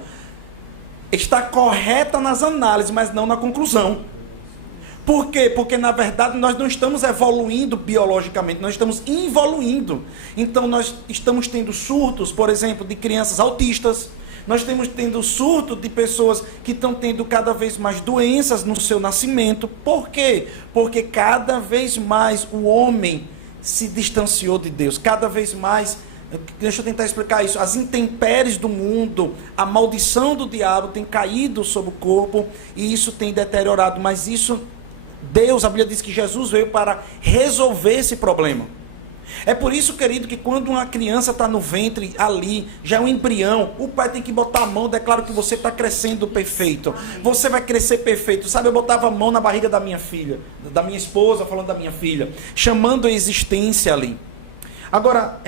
está correta nas análises, mas não na conclusão. Por quê? Porque, na verdade, nós não estamos evoluindo biologicamente, nós estamos involuindo. Então, nós estamos tendo surtos, por exemplo, de crianças autistas. Nós estamos tendo surto de pessoas que estão tendo cada vez mais doenças no seu nascimento. Por quê? Porque cada vez mais o homem se distanciou de Deus. Cada vez mais, deixa eu tentar explicar isso, as intempéries do mundo, a maldição do diabo tem caído sobre o corpo e isso tem deteriorado. Mas isso, Deus, a Bíblia diz que Jesus veio para resolver esse problema. É por isso, querido, que quando uma criança está no ventre ali, já é um embrião, o pai tem que botar a mão, declara que você está crescendo perfeito. Você vai crescer perfeito. Sabe, eu botava a mão na barriga da minha filha, da minha esposa, falando da minha filha, chamando a existência ali. Agora,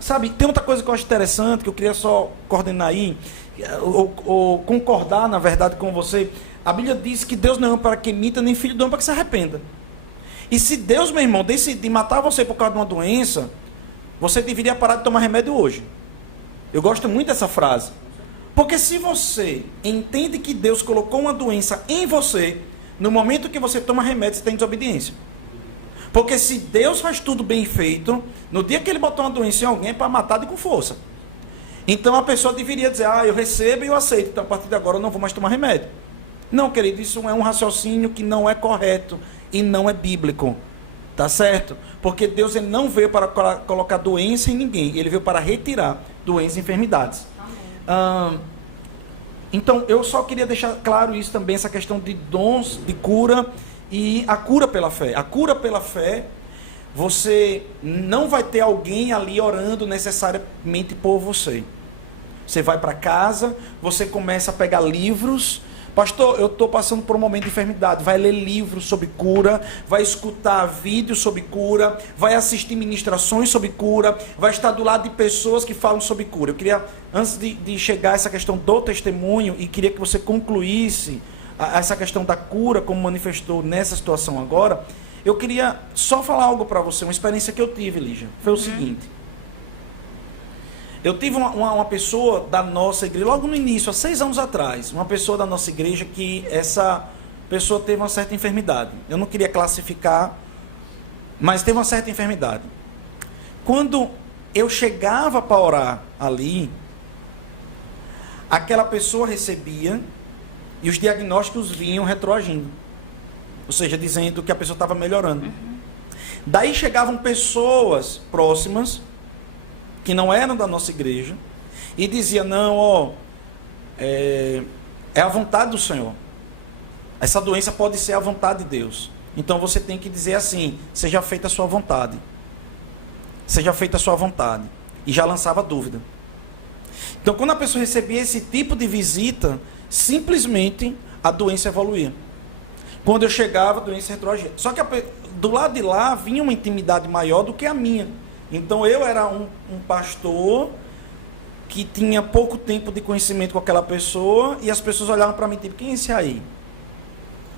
sabe, tem outra coisa que eu acho interessante, que eu queria só coordenar aí, ou concordar, na verdade, com você. A Bíblia diz que Deus não é para que imita, nem filho do homem para que se arrependa. E se Deus, meu irmão, decidir matar você por causa de uma doença, você deveria parar de tomar remédio hoje. Eu gosto muito dessa frase. Porque se você entende que Deus colocou uma doença em você, no momento que você toma remédio, você tem desobediência. Porque se Deus faz tudo bem feito, no dia que ele botou uma doença em alguém, é para matar de com força. Então a pessoa deveria dizer, eu recebo e eu aceito, então a partir de agora eu não vou mais tomar remédio. Não, querido, isso é um raciocínio que não é correto e não é bíblico, tá certo? Porque Deus, ele não veio para colocar doença em ninguém, ele veio para retirar doenças e enfermidades. Então, eu só queria deixar claro isso também, essa questão de dons de cura e a cura pela fé. A cura pela fé, você não vai ter alguém ali orando necessariamente por você. Você vai para casa, você começa a pegar livros. Pastor, eu estou passando por um momento de enfermidade. Vai ler livros sobre cura, vai escutar vídeos sobre cura, vai assistir ministrações sobre cura, vai estar do lado de pessoas que falam sobre cura. Eu queria, antes de chegar a essa questão do testemunho, e queria que você concluísse essa questão da cura, como manifestou nessa situação agora, eu queria só falar algo para você, uma experiência que eu tive, Lígia. Foi o seguinte. Eu tive uma pessoa da nossa igreja, logo no início, há 6 anos atrás, uma pessoa da nossa igreja que essa pessoa teve uma certa enfermidade. Eu não queria classificar, mas teve uma certa enfermidade. Quando eu chegava para orar ali, aquela pessoa recebia e os diagnósticos vinham retroagindo. Ou seja, dizendo que a pessoa estava melhorando. Daí chegavam pessoas próximas, que não eram da nossa igreja, e dizia, não, é a vontade do Senhor. Essa doença pode ser a vontade de Deus. Então você tem que dizer assim, seja feita a sua vontade. Seja feita a sua vontade. E já lançava dúvida. Então quando a pessoa recebia esse tipo de visita, simplesmente a doença evoluía. Quando eu chegava, a doença retroagia. Só que do lado de lá vinha uma intimidade maior do que a minha. Então eu era um pastor que tinha pouco tempo de conhecimento com aquela pessoa e as pessoas olhavam para mim tipo, quem é esse aí?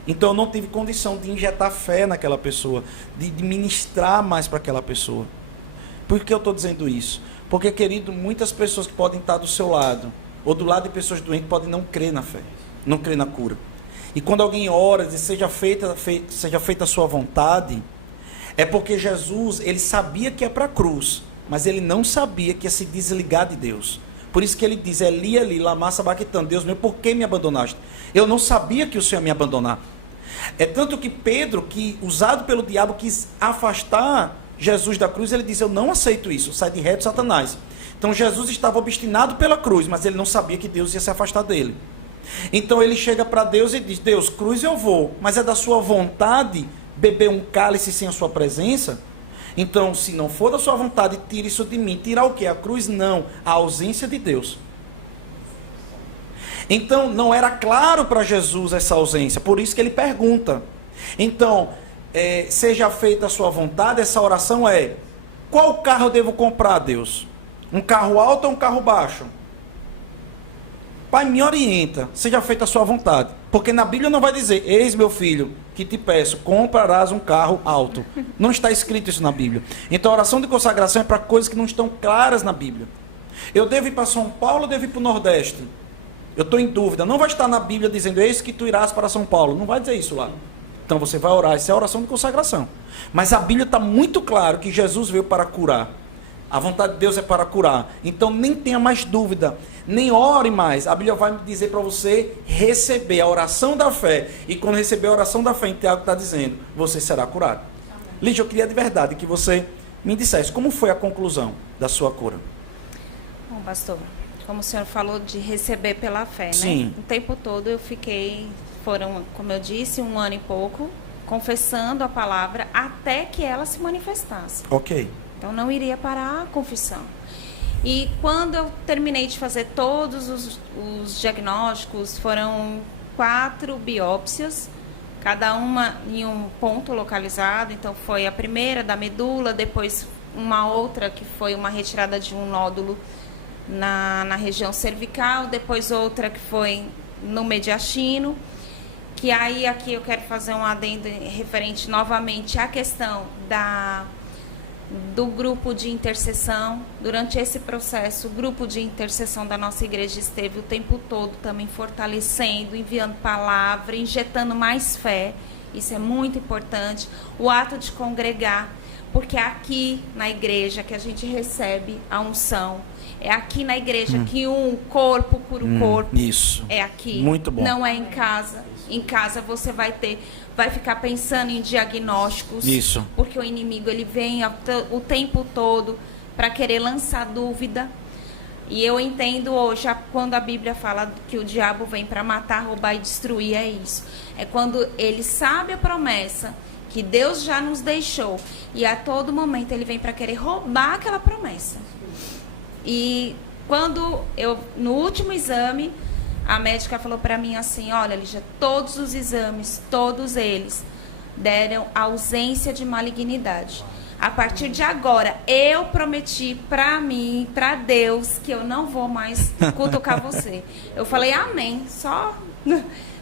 Então eu não tive condição de injetar fé naquela pessoa, de ministrar mais para aquela pessoa. Por que eu estou dizendo isso? Porque, querido, muitas pessoas que podem estar do seu lado, ou do lado de pessoas doentes, podem não crer na fé, não crer na cura. E quando alguém ora e diz, seja feita a sua vontade, é porque Jesus, ele sabia que ia para a cruz, mas ele não sabia que ia se desligar de Deus. Por isso que ele diz, Eli, Eli, lama sabachthani, Deus meu, por que me abandonaste? Eu não sabia que o Senhor ia me abandonar. É tanto que Pedro, que usado pelo diabo, quis afastar Jesus da cruz, ele diz, eu não aceito isso, sai de reto, Satanás. Então Jesus estava obstinado pela cruz, mas ele não sabia que Deus ia se afastar dele. Então ele chega para Deus e diz, Deus, cruz eu vou, mas é da sua vontade beber um cálice sem a sua presença? Então, se não for da sua vontade, tire isso de mim. Tirar o quê? A cruz? Não. A ausência de Deus. Então, não era claro para Jesus essa ausência. Por isso que ele pergunta. Então, seja feita a sua vontade, essa oração é: qual carro eu devo comprar, Deus? Um carro alto ou um carro baixo? Pai, me orienta, seja feita a sua vontade. Porque na Bíblia não vai dizer: eis meu filho, que te peço, comprarás um carro alto. Não está escrito isso na Bíblia. Então a oração de consagração é para coisas que não estão claras na Bíblia. Eu devo ir para São Paulo ou devo ir para o Nordeste? Eu estou em dúvida. Não vai estar na Bíblia dizendo: eis que tu irás para São Paulo. Não vai dizer isso lá. Então você vai orar, essa é a oração de consagração. Mas a Bíblia está muito claro que Jesus veio para curar. A vontade de Deus é para curar. Então nem tenha mais dúvida, nem ore mais. A Bíblia vai dizer para você receber a oração da fé. E quando receber a oração da fé, em Tiago está dizendo, você será curado. Lígia, eu queria de verdade que você me dissesse como foi a conclusão da sua cura. Bom, pastor, como o senhor falou de receber pela fé, Sim. né? O tempo todo eu fiquei, foram, como eu disse, 1 ano e pouco, confessando a palavra até que ela se manifestasse. Ok. Então não iria parar a confissão. E quando eu terminei de fazer todos os diagnósticos, foram 4 biópsias, cada uma em um ponto localizado. Então foi a primeira da medula, depois uma outra que foi uma retirada de um nódulo na região cervical, depois outra que foi no mediastino, que aí aqui eu quero fazer um adendo referente novamente à questão do grupo de intercessão. Durante esse processo, o grupo de intercessão da nossa igreja esteve o tempo todo também fortalecendo, enviando palavra, injetando mais fé. Isso é muito importante. O ato de congregar, porque é aqui na igreja que a gente recebe a unção. É aqui na igreja que um corpo cura o corpo. Isso. É aqui. Muito bom. Não é em casa. Em casa você vai ficar pensando em diagnósticos. Isso. Porque o inimigo ele vem o tempo todo para querer lançar dúvida. E eu entendo hoje, quando a Bíblia fala que o diabo vem para matar, roubar e destruir, é isso. É quando ele sabe a promessa que Deus já nos deixou. E a todo momento ele vem para querer roubar aquela promessa. E quando no último exame, a médica falou para mim assim: olha, Lígia, todos os exames, todos eles, deram ausência de malignidade. A partir de agora, eu prometi para mim, para Deus, que eu não vou mais cutucar você. Eu falei, amém,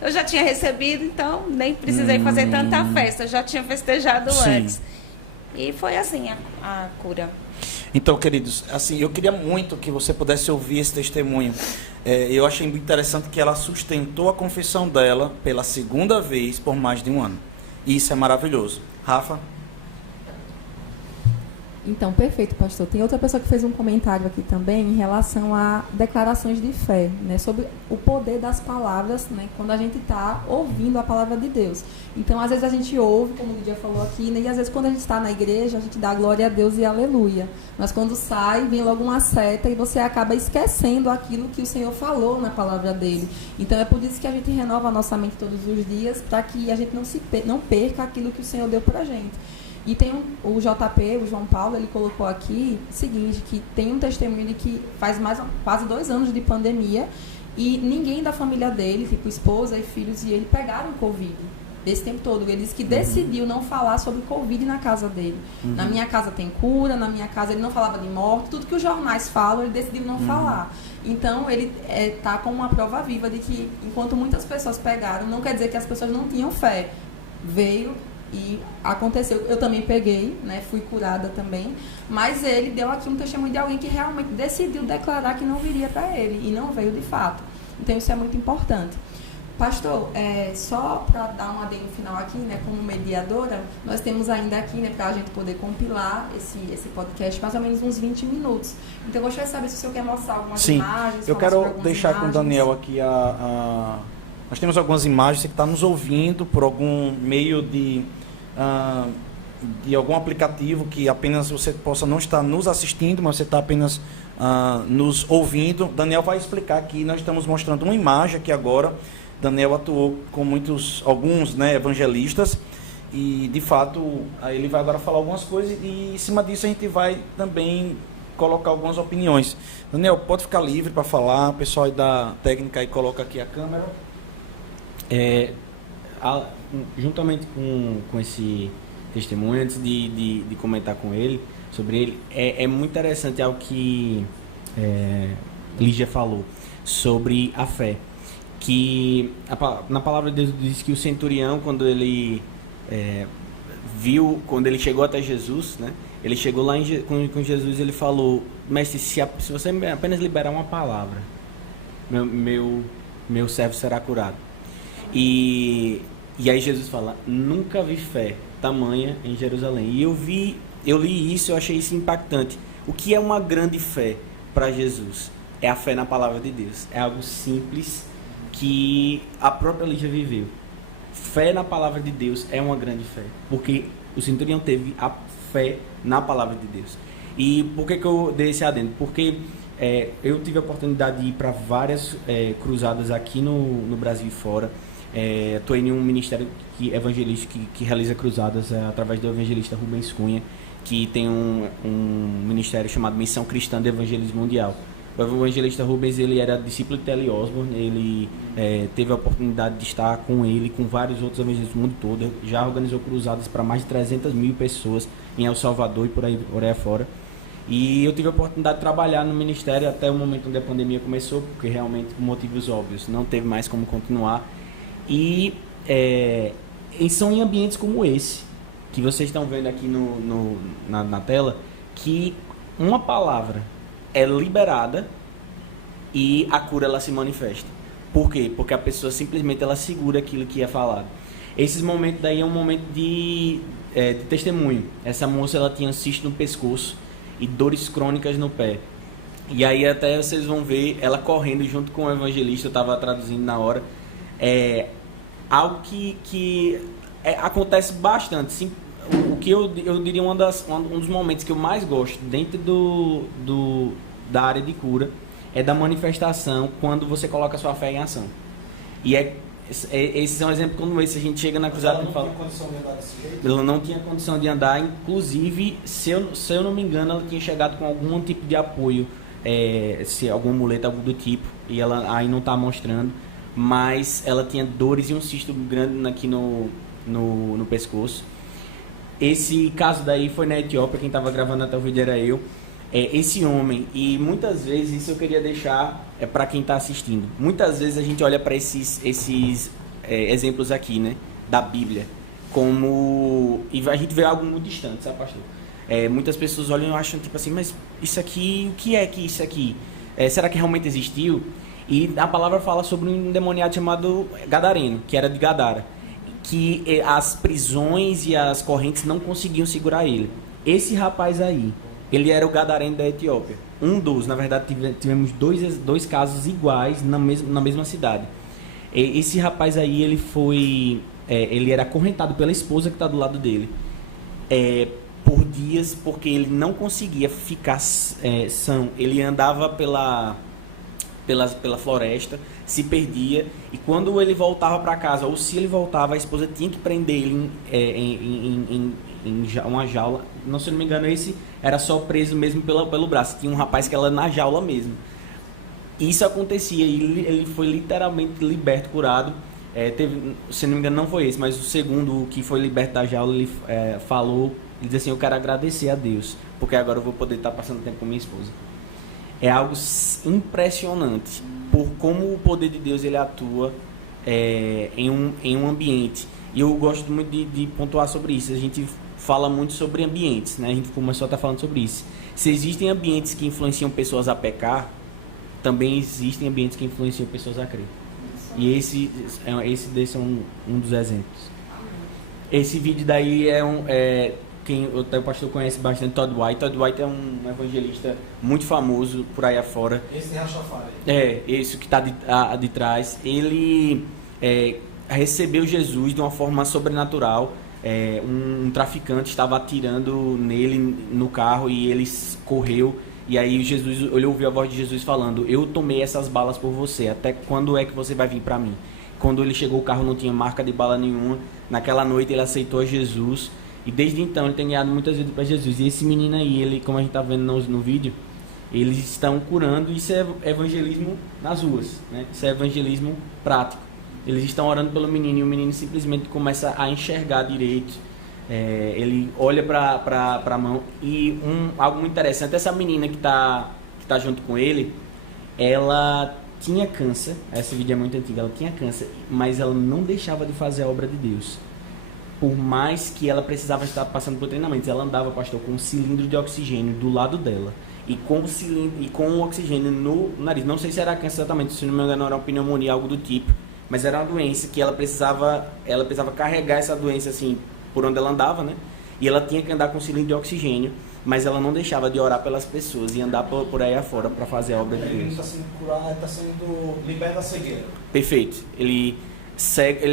eu já tinha recebido, então nem precisei fazer tanta festa, eu já tinha festejado antes. E foi assim a cura. Então, queridos, assim, eu queria muito que você pudesse ouvir esse testemunho. Eu achei muito interessante que ela sustentou a confissão dela pela 2ª vez por mais de 1 ano. E isso é maravilhoso. Rafa? Então, perfeito, pastor. Tem outra pessoa que fez um comentário aqui também em relação a declarações de fé, né, sobre o poder das palavras, né, quando a gente está ouvindo a palavra de Deus. Então, às vezes a gente ouve, como o Lídia falou aqui, né, e às vezes quando a gente está na igreja, a gente dá glória a Deus e aleluia. Mas quando sai, vem logo uma seta e você acaba esquecendo aquilo que o Senhor falou na palavra dele. Então, é por isso que a gente renova a nossa mente todos os dias, para que a gente não perca aquilo que o Senhor deu para a gente. E tem o JP, o João Paulo, ele colocou aqui o seguinte, que tem um testemunho de que faz quase 2 anos de pandemia e ninguém da família dele, tipo esposa e filhos, e ele pegaram Covid esse tempo todo. Ele disse que decidiu não falar sobre Covid na casa dele. Na minha casa tem cura, na minha casa ele não falava de morte, tudo que os jornais falam, ele decidiu não falar. Então, ele está com uma prova viva de que, enquanto muitas pessoas pegaram, não quer dizer que as pessoas não tinham fé. Veio e aconteceu. Eu também peguei, né? Fui curada também. Mas ele deu aqui um testemunho de alguém que realmente decidiu declarar que não viria para ele. E não veio de fato. Então, isso é muito importante. Pastor, só para dar um adendo final aqui, né, como mediadora, nós temos ainda aqui, né, para a gente poder compilar esse podcast, mais ou menos uns 20 minutos. Então, eu gostaria de saber se o senhor quer mostrar algumas imagens. Eu quero deixar com o Daniel aqui nós temos algumas imagens, você que está nos ouvindo por algum meio de algum aplicativo que apenas você possa não estar nos assistindo, mas você está apenas nos ouvindo. Daniel vai explicar aqui, nós estamos mostrando uma imagem aqui agora. Daniel atuou com alguns, né, evangelistas, e de fato ele vai agora falar algumas coisas e em cima disso a gente vai também colocar algumas opiniões. Daniel, pode ficar livre para falar, o pessoal aí da técnica aí coloca aqui a câmera. juntamente com esse testemunho, antes de comentar com ele sobre ele, é muito interessante algo que Lígia falou sobre a fé. Que na palavra de Deus diz que o centurião, quando ele quando ele chegou até Jesus, né? Ele chegou lá com Jesus, ele falou: mestre, se você apenas liberar uma palavra, meu servo será curado. E aí Jesus fala: nunca vi fé tamanha em Jerusalém. E eu li isso, eu achei isso impactante. O que é uma grande fé para Jesus? É a fé na palavra de Deus. É algo simples que a própria Lígia viveu. Fé na palavra de Deus é uma grande fé, porque o centurião teve a fé na palavra de Deus. E por que eu dei esse adendo? Porque eu tive a oportunidade de ir para várias cruzadas aqui no Brasil e fora. Estou em um ministério evangelístico que realiza cruzadas através do evangelista Rubens Cunha, que tem um ministério chamado Missão Cristã de Evangelismo Mundial. O evangelista Rubens, ele era discípulo de T.L. Osborne, ele teve a oportunidade de estar com ele, com vários outros evangelistas do mundo todo, já organizou cruzadas para mais de 300 mil pessoas em El Salvador e por aí afora. E eu tive a oportunidade de trabalhar no ministério até o momento onde a pandemia começou, porque realmente, por motivos óbvios, não teve mais como continuar. E são em ambientes como esse, que vocês estão vendo aqui na tela, que uma palavra é liberada e a cura ela se manifesta. Por quê? Porque a pessoa simplesmente ela segura aquilo que é falado. Esses momentos daí é um momento de testemunho. Essa moça ela tinha cisto no pescoço e dores crônicas no pé. E aí até vocês vão ver ela correndo junto com o evangelista, eu estava traduzindo na hora. Algo que acontece bastante. Sim, o que eu diria um dos momentos que eu mais gosto dentro da área de cura é da manifestação quando você coloca a sua fé em ação. E esses são exemplos como esse. A gente chega na cruzada e fala... Ela não tinha condição de andar desse jeito? Ela não tinha condição de andar. Inclusive, se eu não me engano, ela tinha chegado com algum tipo de apoio, se alguma muleta, algo do tipo, e ela aí não está mostrando, mas ela tinha dores e um cisto grande aqui no pescoço. Esse caso daí foi na Etiópia, quem estava gravando até o vídeo era eu. Esse homem, e muitas vezes isso eu queria deixar para quem está assistindo. Muitas vezes a gente olha para esses exemplos aqui, né, da Bíblia, e a gente vê algo muito distante, sabe, pastor? Muitas pessoas olham e acham tipo assim, mas isso aqui, o que é que isso aqui? Será que realmente existiu? E a palavra fala sobre um endemoniado chamado Gadareno, que era de Gadara, que as prisões e as correntes não conseguiam segurar ele. Esse rapaz aí, ele era o Gadareno da Etiópia. Na verdade, tivemos dois casos iguais na mesma cidade. Esse rapaz aí, ele era acorrentado pela esposa que está do lado dele, por dias, porque ele não conseguia ficar são. Ele andava pela floresta, se perdia, e quando ele voltava para casa, ou se ele voltava, a esposa tinha que prender ele em uma jaula. Não, se não me engano, esse era só preso mesmo pelo braço. Tinha um rapaz que era na jaula mesmo. Isso acontecia e ele foi literalmente liberto, curado. Se não me engano, não foi esse, mas o segundo que foi liberto da jaula, ele falou, ele disse assim: eu quero agradecer a Deus, porque agora eu vou poder estar passando tempo com minha esposa. É algo impressionante por como o poder de Deus ele atua em um ambiente. E eu gosto muito de pontuar sobre isso. A gente fala muito sobre ambientes, né? A gente começou a estar falando sobre isso. Se existem ambientes que influenciam pessoas a pecar, também existem ambientes que influenciam pessoas a crer. E esse desse é um dos exemplos. Esse vídeo daí quem o pastor conhece bastante, Todd White. Todd White é um evangelista muito famoso por aí afora. Esse de Rastafari. Esse que está de trás. Ele recebeu Jesus de uma forma sobrenatural. Um traficante estava atirando nele no carro e ele correu. E aí ele ouviu a voz de Jesus falando: eu tomei essas balas por você, até quando é que você vai vir para mim? Quando ele chegou, o carro não tinha marca de bala nenhuma. Naquela noite ele aceitou Jesus. E desde então ele tem ganhado muitas vidas para Jesus. E esse menino aí, ele, como a gente está vendo no vídeo, eles estão curando. Isso é evangelismo nas ruas, né? Isso é evangelismo prático. Eles estão orando pelo menino e o menino simplesmente começa a enxergar direito. Ele olha para a mão e algo muito interessante, essa menina que tá junto com ele, ela tinha câncer, esse vídeo é muito antigo, ela tinha câncer, mas ela não deixava de fazer a obra de Deus. Por mais que ela precisava estar passando por treinamentos, ela andava, pastor, com um cilindro de oxigênio do lado dela e com o oxigênio no nariz. Não sei se era câncer exatamente, se não me engano era uma pneumonia, algo do tipo, mas era uma doença que ela precisava carregar essa doença assim por onde ela andava, né? E ela tinha que andar com cilindro de oxigênio, mas ela não deixava de orar pelas pessoas e andar por aí afora para fazer a obra de Deus. Ele está sendo curado, está sendo liberto da cegueira. Perfeito. Ele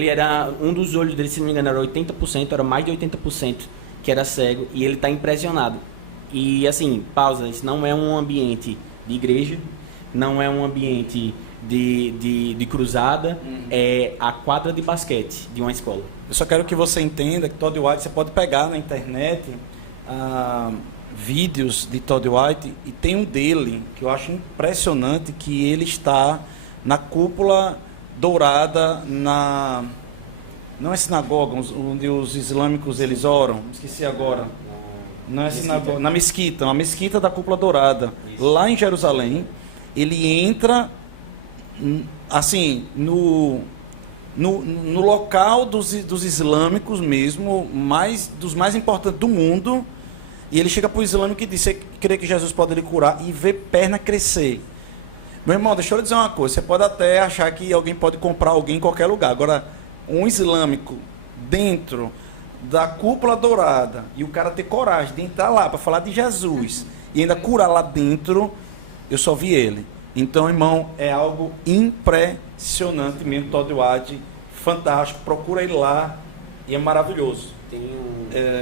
era, um dos olhos dele, se não me engano, era 80%, era mais de 80% que era cego, e ele está impressionado. E assim, pausa, isso não é um ambiente de igreja, não é um ambiente de cruzada, é a quadra de basquete de uma escola. Eu só quero que você entenda que Todd White, você pode pegar na internet vídeos de Todd White, e tem um dele que eu acho impressionante, que ele está na cúpula dourada não é sinagoga, onde os islâmicos eles oram, esqueci agora. Não é sinagoga, na mesquita, uma mesquita da cúpula dourada, lá em Jerusalém. Ele entra assim no local dos islâmicos mesmo, dos mais importantes do mundo, e ele chega para o islâmico e diz: você crê que Jesus pode lhe curar? E vê perna crescer. Meu irmão, deixa eu lhe dizer uma coisa, você pode até achar que alguém pode comprar alguém em qualquer lugar, agora um islâmico dentro da cúpula dourada e o cara ter coragem de entrar lá para falar de Jesus e ainda curar lá dentro, eu só vi ele. Então, irmão, é algo impressionante mesmo. Todd White, fantástico, procura ele lá e é maravilhoso.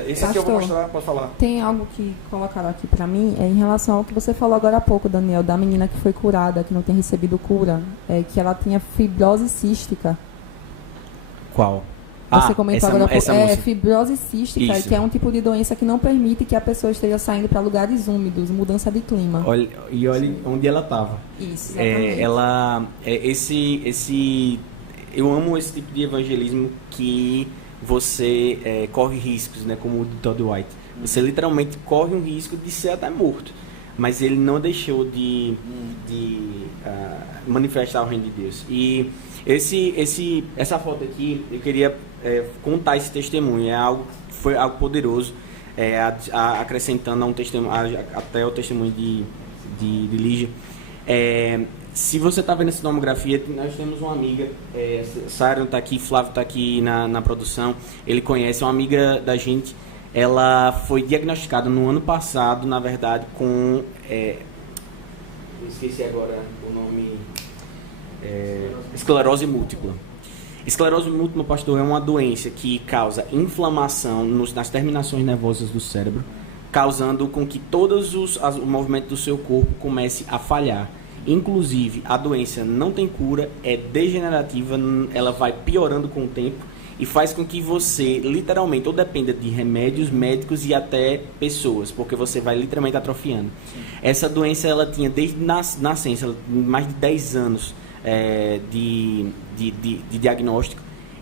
Esse aqui eu vou mostrar, pode falar. Tem algo que colocaram aqui pra mim, em relação ao que você falou agora há pouco, Daniel, da menina que foi curada, que não tem recebido cura, que ela tinha fibrose cística. Qual? Você comentou agora há pouco. Fibrose cística, Isso. que é um tipo de doença que não permite que a pessoa esteja saindo para lugares úmidos, mudança de clima. Olha onde ela estava. Isso, exatamente. Eu amo esse tipo de evangelismo que você corre riscos, né, como o de Todd White. Você literalmente corre um risco de ser até morto, mas ele não deixou de manifestar o reino de Deus. E essa foto aqui, eu queria contar esse testemunho. Foi algo poderoso, acrescentando até o testemunho de Lígia. Se você está vendo essa tomografia, nós temos uma amiga, Sara está aqui, Flávio está aqui na produção, ele conhece, é uma amiga da gente. Ela foi diagnosticada no ano passado, na verdade, com... esqueci agora o nome... esclerose múltipla. Esclerose múltipla, pastor, é uma doença que causa inflamação nas terminações nervosas do cérebro, causando com que todos o movimento do seu corpo comece a falhar. Inclusive, a doença não tem cura, é degenerativa, ela vai piorando com o tempo e faz com que você, literalmente, ou dependa de remédios médicos e até pessoas, porque você vai literalmente atrofiando. Sim. Essa doença, ela tinha desde nascença, mais de 10 anos de diagnóstico,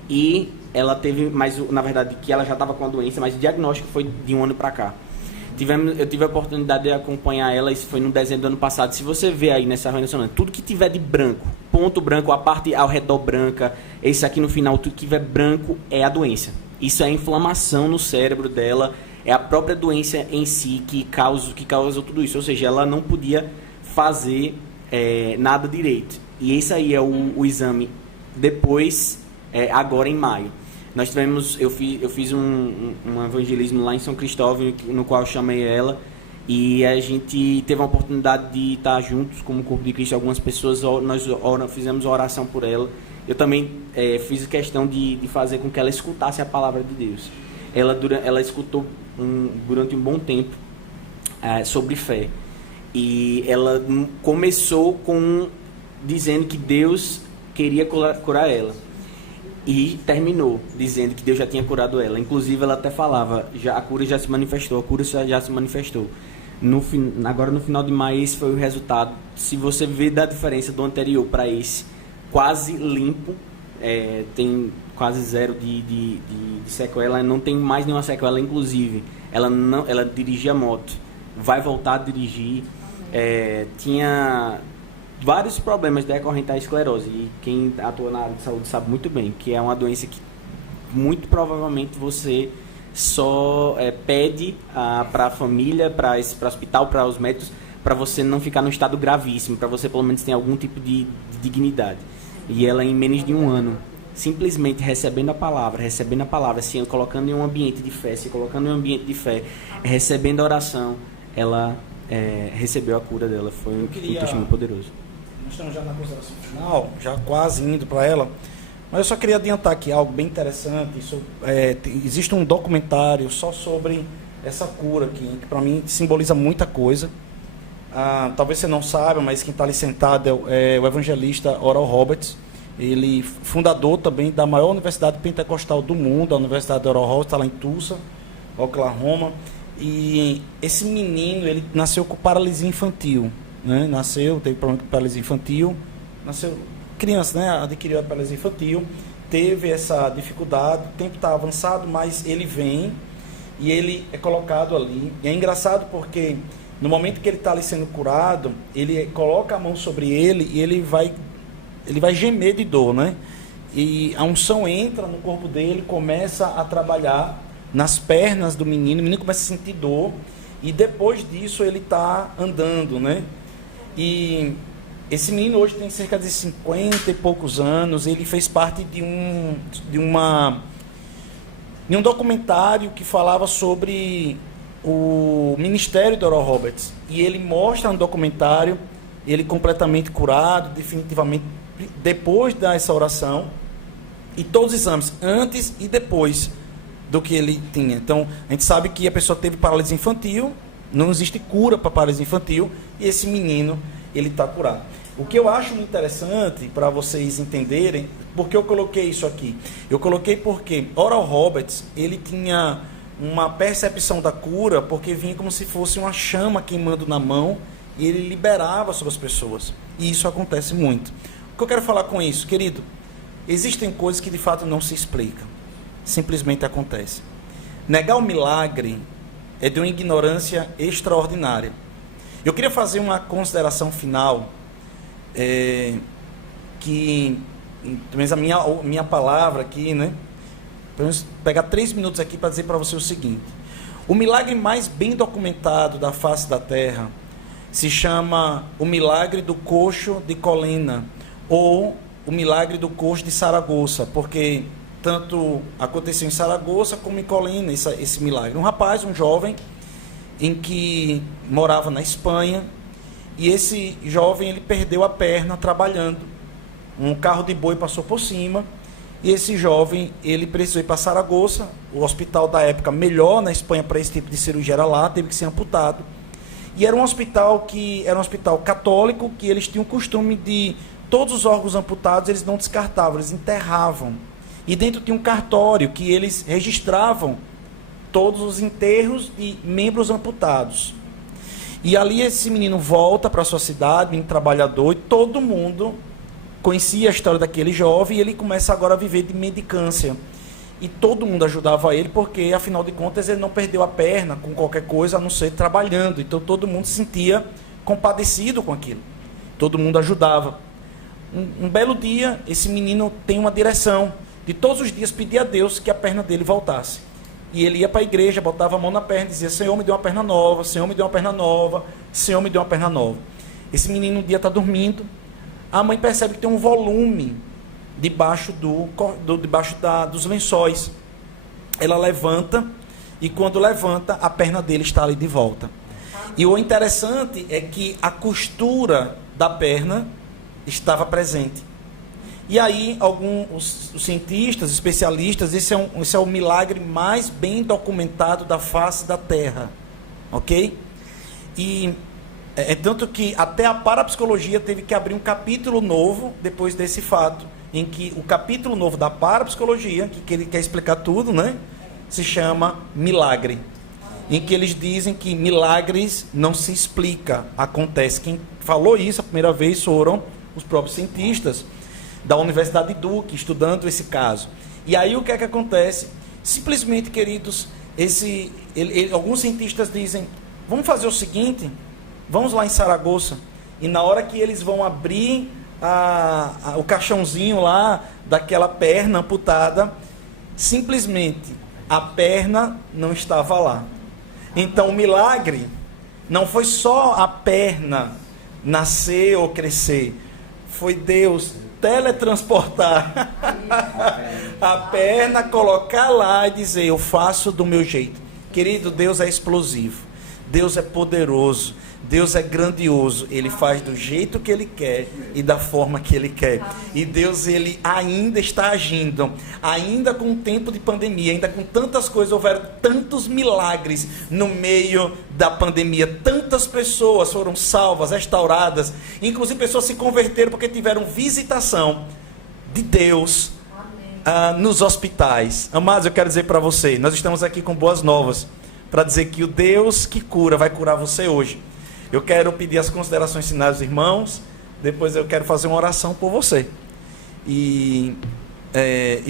e ela teve, na verdade, que ela já estava com a doença, mas o diagnóstico foi de um ano para cá. Eu tive a oportunidade de acompanhar ela, isso foi no dezembro do ano passado. Se você vê aí nessa reunião, tudo que tiver de branco, ponto branco, a parte ao redor branca, esse aqui no final, tudo que tiver branco é a doença. Isso é a inflamação no cérebro dela, é a própria doença em si que causou tudo isso. Ou seja, ela não podia fazer nada direito. E esse aí é o exame depois, agora em maio. Eu fiz um evangelismo lá em São Cristóvão, no qual eu chamei ela, e a gente teve a oportunidade de estar juntos como Corpo de Cristo. Algumas pessoas, nós fizemos uma oração por ela. Eu também fiz questão de fazer com que ela escutasse a palavra de Deus. Ela escutou durante um bom tempo sobre fé, e ela começou dizendo que Deus queria curar ela. E terminou dizendo que Deus já tinha curado ela. Inclusive, ela até falava, a cura já se manifestou, Agora, no final de maio, esse foi o resultado. Se você vê da diferença do anterior para esse, quase limpo, tem quase zero de sequela, não tem mais nenhuma sequela, inclusive. Ela dirigia moto, vai voltar a dirigir. Tinha vários problemas decorrentes à esclerose, e quem atua na área de saúde sabe muito bem que é uma doença que muito provavelmente você só pede para a família, para o hospital, para os médicos, para você não ficar num estado gravíssimo, para você pelo menos ter algum tipo de dignidade. E ela, em menos de um ano, simplesmente recebendo a palavra, se colocando em um ambiente de fé, recebendo a oração, ela recebeu a cura dela. Foi um testemunho poderoso. Nós estamos já na consideração final, já quase indo para ela, mas eu só queria adiantar aqui algo bem interessante. Existe um documentário só sobre essa cura aqui, que para mim simboliza muita coisa. Talvez você não saiba, mas quem está ali sentado é o evangelista Oral Roberts. Ele fundador também da maior universidade pentecostal do mundo, a Universidade Oral Roberts, está lá em Tulsa, Oklahoma. E esse menino, ele nasceu com paralisia infantil, né? Teve problema com paralisia infantil, criança, né? Adquiriu a paralisia infantil, teve essa dificuldade, o tempo está avançado, mas ele vem e ele é colocado ali. E é engraçado porque no momento que ele está ali sendo curado, ele coloca a mão sobre ele e ele vai gemer de dor, né? E a unção entra no corpo dele, começa a trabalhar nas pernas do menino, o menino começa a sentir dor, e depois disso ele está andando, né? E esse menino hoje tem cerca de 50 e poucos anos. Ele fez parte de um documentário que falava sobre o ministério de Oral Roberts, e ele mostra no documentário ele completamente curado, definitivamente, depois dessa oração, e todos os exames, antes e depois do que ele tinha. Então, a gente sabe que a pessoa teve paralisia infantil, não existe cura para paralisia infantil, e esse menino, ele está curado. O que eu acho interessante, para vocês entenderem, porque eu coloquei isso aqui? Eu coloquei porque Oral Roberts, ele tinha uma percepção da cura, porque vinha como se fosse uma chama queimando na mão, e ele liberava sobre as pessoas. E isso acontece muito. O que eu quero falar com isso, querido? Existem coisas que de fato não se explicam. Simplesmente acontece. Negar o milagre é de uma ignorância extraordinária. Eu queria fazer uma consideração final, que, pelo menos a minha palavra aqui, né? Vamos pegar 3 minutos aqui para dizer para você o seguinte. O milagre mais bem documentado da face da terra se chama o milagre do coxo de Colina, ou o milagre do coxo de Saragoça, porque tanto aconteceu em Saragoça como em Colina esse milagre. Um jovem, em que morava na Espanha, e esse jovem ele perdeu a perna trabalhando. Um carro de boi passou por cima, e esse jovem ele precisou ir para Saragoça, o hospital da época melhor na Espanha para esse tipo de cirurgia era lá, teve que ser amputado. E era um hospital católico, que eles tinham o costume de todos os órgãos amputados eles não descartavam, eles enterravam. E dentro tinha um cartório que eles registravam todos os enterros de membros amputados. E ali esse menino volta para a sua cidade, menino trabalhador, e todo mundo conhecia a história daquele jovem, e ele começa agora a viver de mendicância. E todo mundo ajudava ele, porque afinal de contas ele não perdeu a perna com qualquer coisa, a não ser trabalhando. Então todo mundo se sentia compadecido com aquilo. Todo mundo ajudava. Um belo dia, esse menino tem uma direção de todos os dias pedir a Deus que a perna dele voltasse. E ele ia para a igreja, botava a mão na perna e dizia: Senhor, me deu uma perna nova, Senhor, me deu uma perna nova, Senhor, me deu uma perna nova. Esse menino um dia está dormindo, a mãe percebe que tem um volume debaixo dos lençóis. Ela levanta, e quando levanta, a perna dele está ali de volta. E o interessante é que a costura da perna estava presente. E aí, os cientistas, especialistas, esse é o milagre mais bem documentado da face da Terra. Ok? E é tanto que até a parapsicologia teve que abrir um capítulo novo depois desse fato, em que o capítulo novo da parapsicologia, que ele quer explicar tudo, né? Se chama milagre. Em que eles dizem que milagres não se explica, acontece. Quem falou isso a primeira vez foram os próprios cientistas. da Universidade de Duke, estudando esse caso. E aí o que é que acontece? Simplesmente, queridos, alguns cientistas dizem, vamos fazer o seguinte, vamos lá em Saragoça, e na hora que eles vão abrir o caixãozinho lá daquela perna amputada, simplesmente a perna não estava lá. Então o milagre não foi só a perna nascer ou crescer, foi Deus teletransportar a perna, colocar lá e dizer, eu faço do meu jeito. Querido, Deus é explosivo, Deus é poderoso, Deus é grandioso, Ele faz do jeito que Ele quer e da forma que Ele quer. E Deus, Ele ainda está agindo, ainda com o tempo de pandemia, ainda com tantas coisas, houveram tantos milagres no meio da pandemia, tantas pessoas foram salvas, restauradas, inclusive pessoas se converteram porque tiveram visitação de Deus nos hospitais. Amados, eu quero dizer para você, nós estamos aqui com boas novas, para dizer que o Deus que cura vai curar você hoje. Eu quero pedir as considerações finais dos irmãos, depois eu quero fazer uma oração por você. E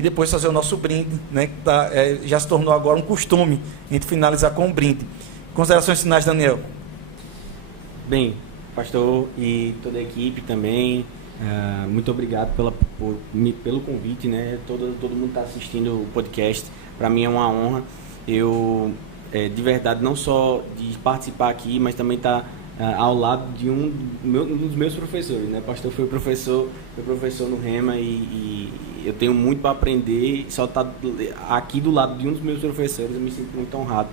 depois fazer o nosso brinde, né, que já se tornou agora um costume, a gente finalizar com um brinde. Considerações finais, Daniel. Bem, pastor e toda a equipe também, muito obrigado pelo convite, né? Todo mundo está assistindo o podcast, para mim é uma honra. Eu, de verdade, não só de participar aqui, mas também estar ao lado de um dos meus professores, né? Pastor foi professor no Rema e eu tenho muito para aprender. Só estar aqui do lado de um dos meus professores, eu me sinto muito honrado.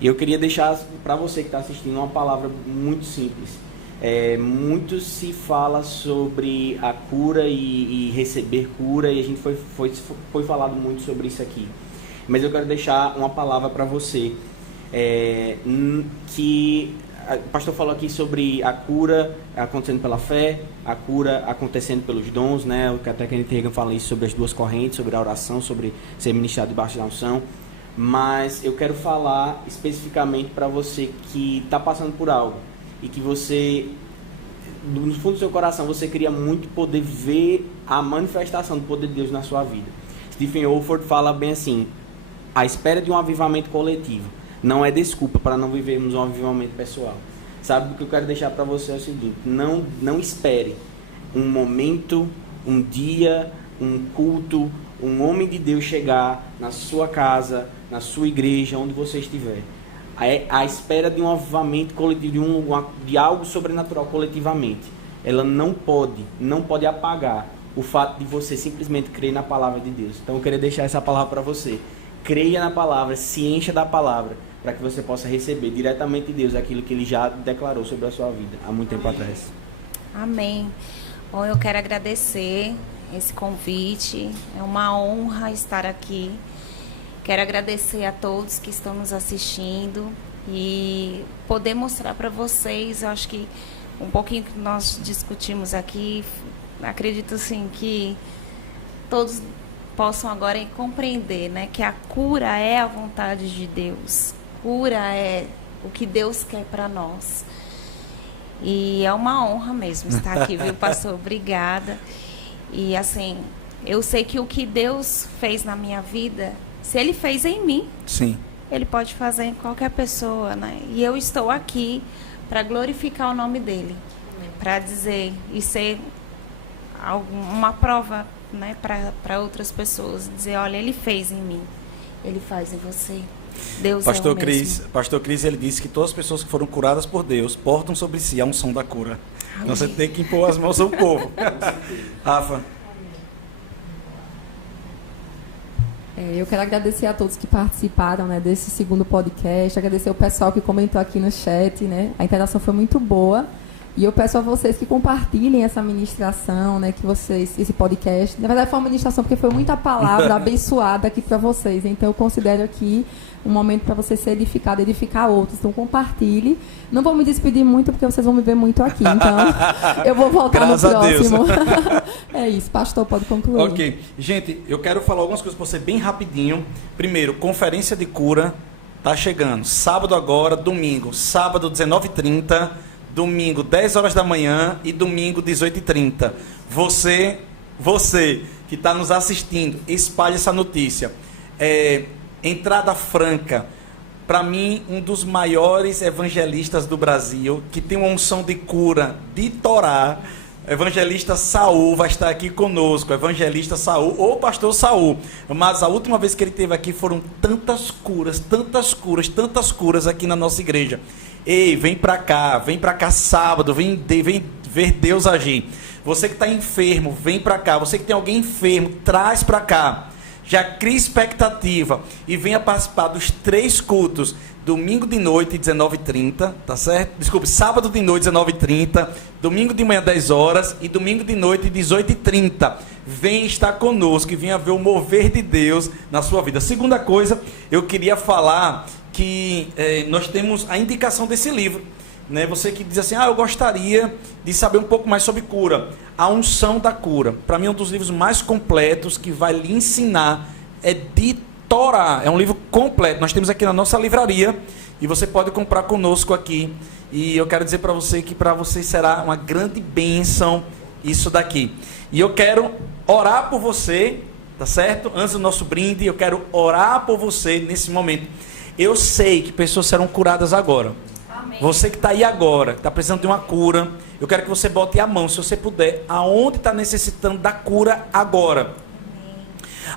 E eu queria deixar para você que está assistindo uma palavra muito simples. Muito se fala sobre a cura e receber cura, e a gente foi falado muito sobre isso aqui. Mas eu quero deixar uma palavra para você, que o pastor falou aqui sobre a cura acontecendo pela fé, a cura acontecendo pelos dons, né? O até Kenneth Hagin fala isso sobre as duas correntes, sobre a oração, sobre ser ministrado debaixo da unção. Mas eu quero falar especificamente para você que está passando por algo e que você, no fundo do seu coração, você queria muito poder ver a manifestação do poder de Deus na sua vida. Stephen Olford fala bem assim: a espera de um avivamento coletivo não é desculpa para não vivermos um avivamento pessoal. Sabe, o que eu quero deixar para você é o seguinte: não espere um momento, um dia, um culto, um homem de Deus chegar na sua casa, na sua igreja, onde você estiver. A espera de um avivamento coletivo, de algo sobrenatural coletivamente, ela não pode apagar o fato de você simplesmente crer na palavra de Deus. Então eu queria deixar essa palavra para você. Creia na palavra, se encha da palavra, para que você possa receber diretamente de Deus aquilo que Ele já declarou sobre a sua vida há muito tempo atrás. Amém. Bom, eu quero agradecer esse convite, é uma honra estar aqui. Quero agradecer a todos que estão nos assistindo e poder mostrar para vocês, eu acho que um pouquinho que nós discutimos aqui, acredito assim que todos possam agora compreender, né, que a cura é a vontade de Deus, cura é o que Deus quer para nós. E é uma honra mesmo estar aqui, viu, pastor? Obrigada. E assim, eu sei que o que Deus fez na minha vida, se Ele fez em mim, sim, Ele pode fazer em qualquer pessoa, né? E eu estou aqui para glorificar o nome dEle, para dizer e ser uma prova, né, para outras pessoas, dizer, olha, Ele fez em mim, Ele faz em você. Deus Pastor é o mesmo. Pastor Cris, ele disse que todas as pessoas que foram curadas por Deus portam sobre si a unção da cura. Então você tem que impor as mãos ao povo. Rafa. Eu quero agradecer a todos que participaram, né, desse segundo podcast, agradecer o pessoal que comentou aqui no chat, né? A interação foi muito boa. E eu peço a vocês que compartilhem essa ministração, né, esse podcast. Na verdade, foi uma ministração porque foi muita palavra abençoada aqui para vocês. Então, eu considero aqui um momento para você ser edificado, edificar outros. Então, compartilhe. Não vou me despedir muito porque vocês vão me ver muito aqui. Então, eu vou voltar no próximo. É isso. Pastor, pode concluir. Ok. Gente, eu quero falar algumas coisas para você bem rapidinho. Primeiro, conferência de cura tá chegando. Sábado agora, domingo. Sábado, 19h30. Domingo, 10 horas da manhã e domingo, 18h30. Você Você que está nos assistindo, espalhe essa notícia. Entrada Franca, para mim, um dos maiores evangelistas do Brasil, que tem uma unção de cura de Torá. Evangelista Saul vai estar aqui conosco, evangelista Saul, ou pastor Saul. Mas a última vez que ele esteve aqui foram tantas curas aqui na nossa igreja. Ei, vem para cá sábado, vem ver Deus agir. Você que está enfermo, vem para cá. Você que tem alguém enfermo, traz para cá. Já cria expectativa e venha participar dos 3 cultos. Domingo de noite, 19h30, tá certo? Desculpe, sábado de noite, 19h30, domingo de manhã, 10 horas e domingo de noite, 18h30. Venha estar conosco e venha ver o mover de Deus na sua vida. Segunda coisa, eu queria falar que nós temos a indicação desse livro. Né? Você que diz assim, eu gostaria de saber um pouco mais sobre cura. A Unção da Cura. Para mim é um dos livros mais completos que vai lhe ensinar. É de Torá. É um livro completo. Nós temos aqui na nossa livraria e você pode comprar conosco aqui. E eu quero dizer para você que para você será uma grande bênção isso daqui. E eu quero orar por você, tá certo? Antes do nosso brinde, eu quero orar por você nesse momento. Eu sei que pessoas serão curadas agora. Amém. Você que está aí agora, que está precisando de uma cura, eu quero que você bote a mão, se você puder, aonde está necessitando da cura agora.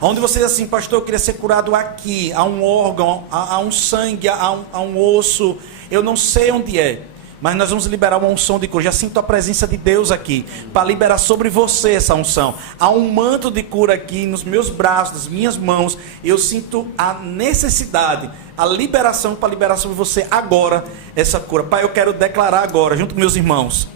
Onde você diz assim, pastor, eu queria ser curado aqui, a um órgão, a um sangue, a um osso, eu não sei onde é, mas nós vamos liberar uma unção de cura. Já sinto a presença de Deus aqui, para liberar sobre você essa unção. Há um manto de cura aqui nos meus braços, nas minhas mãos, eu sinto a necessidade, a liberação para liberar sobre você agora essa cura. Pai, eu quero declarar agora, junto com meus irmãos,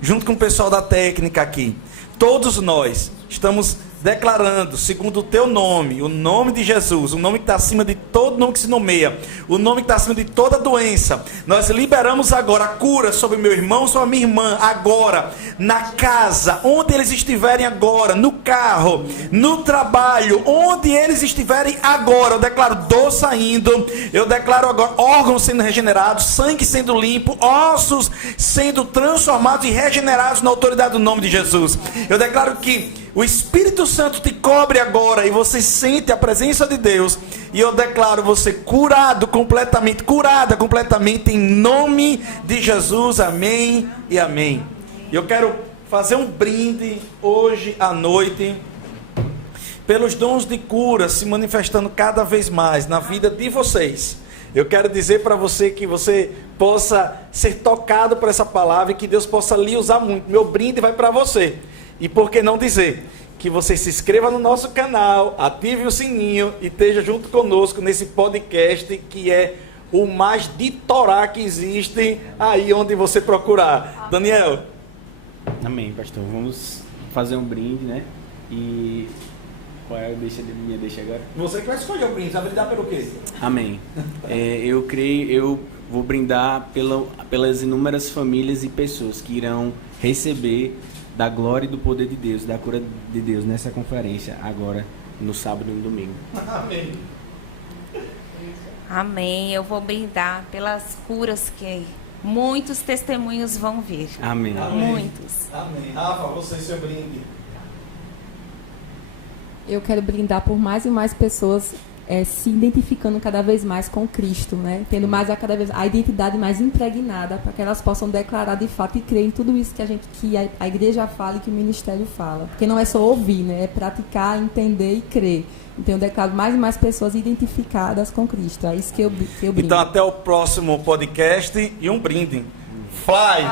junto com o pessoal da técnica aqui, todos nós estamos declarando, segundo o teu nome, o nome de Jesus, o nome que está acima de todo nome que se nomeia, o nome que está acima de toda doença. Nós liberamos agora a cura sobre meu irmão, sobre a minha irmã, agora, na casa, onde eles estiverem agora, no carro, no trabalho, onde eles estiverem agora. Eu declaro dor saindo, eu declaro agora órgãos sendo regenerados, sangue sendo limpo, ossos sendo transformados e regenerados na autoridade do nome de Jesus. Eu declaro que o Espírito Santo te cobre agora e você sente a presença de Deus. E eu declaro você curada completamente em nome de Jesus. Amém e amém. E eu quero fazer um brinde hoje à noite pelos dons de cura se manifestando cada vez mais na vida de vocês. Eu quero dizer para você que você possa ser tocado por essa palavra e que Deus possa lhe usar muito. Meu brinde vai para você. E por que não dizer que você se inscreva no nosso canal, ative o sininho e esteja junto conosco nesse podcast que é o mais de Torá que existe aí onde você procurar. Daniel. Amém, pastor. Vamos fazer um brinde, né? E qual é a minha deixa agora? Você que vai escolher o brinde. Vai brindar pelo quê? Amém. Eu vou brindar pelas inúmeras famílias e pessoas que irão receber da glória e do poder de Deus, da cura de Deus nessa conferência agora, no sábado e no domingo. Amém. Amém. Eu vou brindar pelas curas que muitos testemunhos vão vir. Amém. Muitos. Amém. Rafa, você seu brinde. Eu quero brindar por mais e mais pessoas se identificando cada vez mais com Cristo, né? Tendo mais cada vez a identidade mais impregnada para que elas possam declarar de fato e crer em tudo isso que a igreja fala e que o ministério fala. Porque não é só ouvir, né? É praticar, entender e crer. Então eu declaro mais e mais pessoas identificadas com Cristo. É isso que eu brindo. Então até o próximo podcast e um brinde. Fly!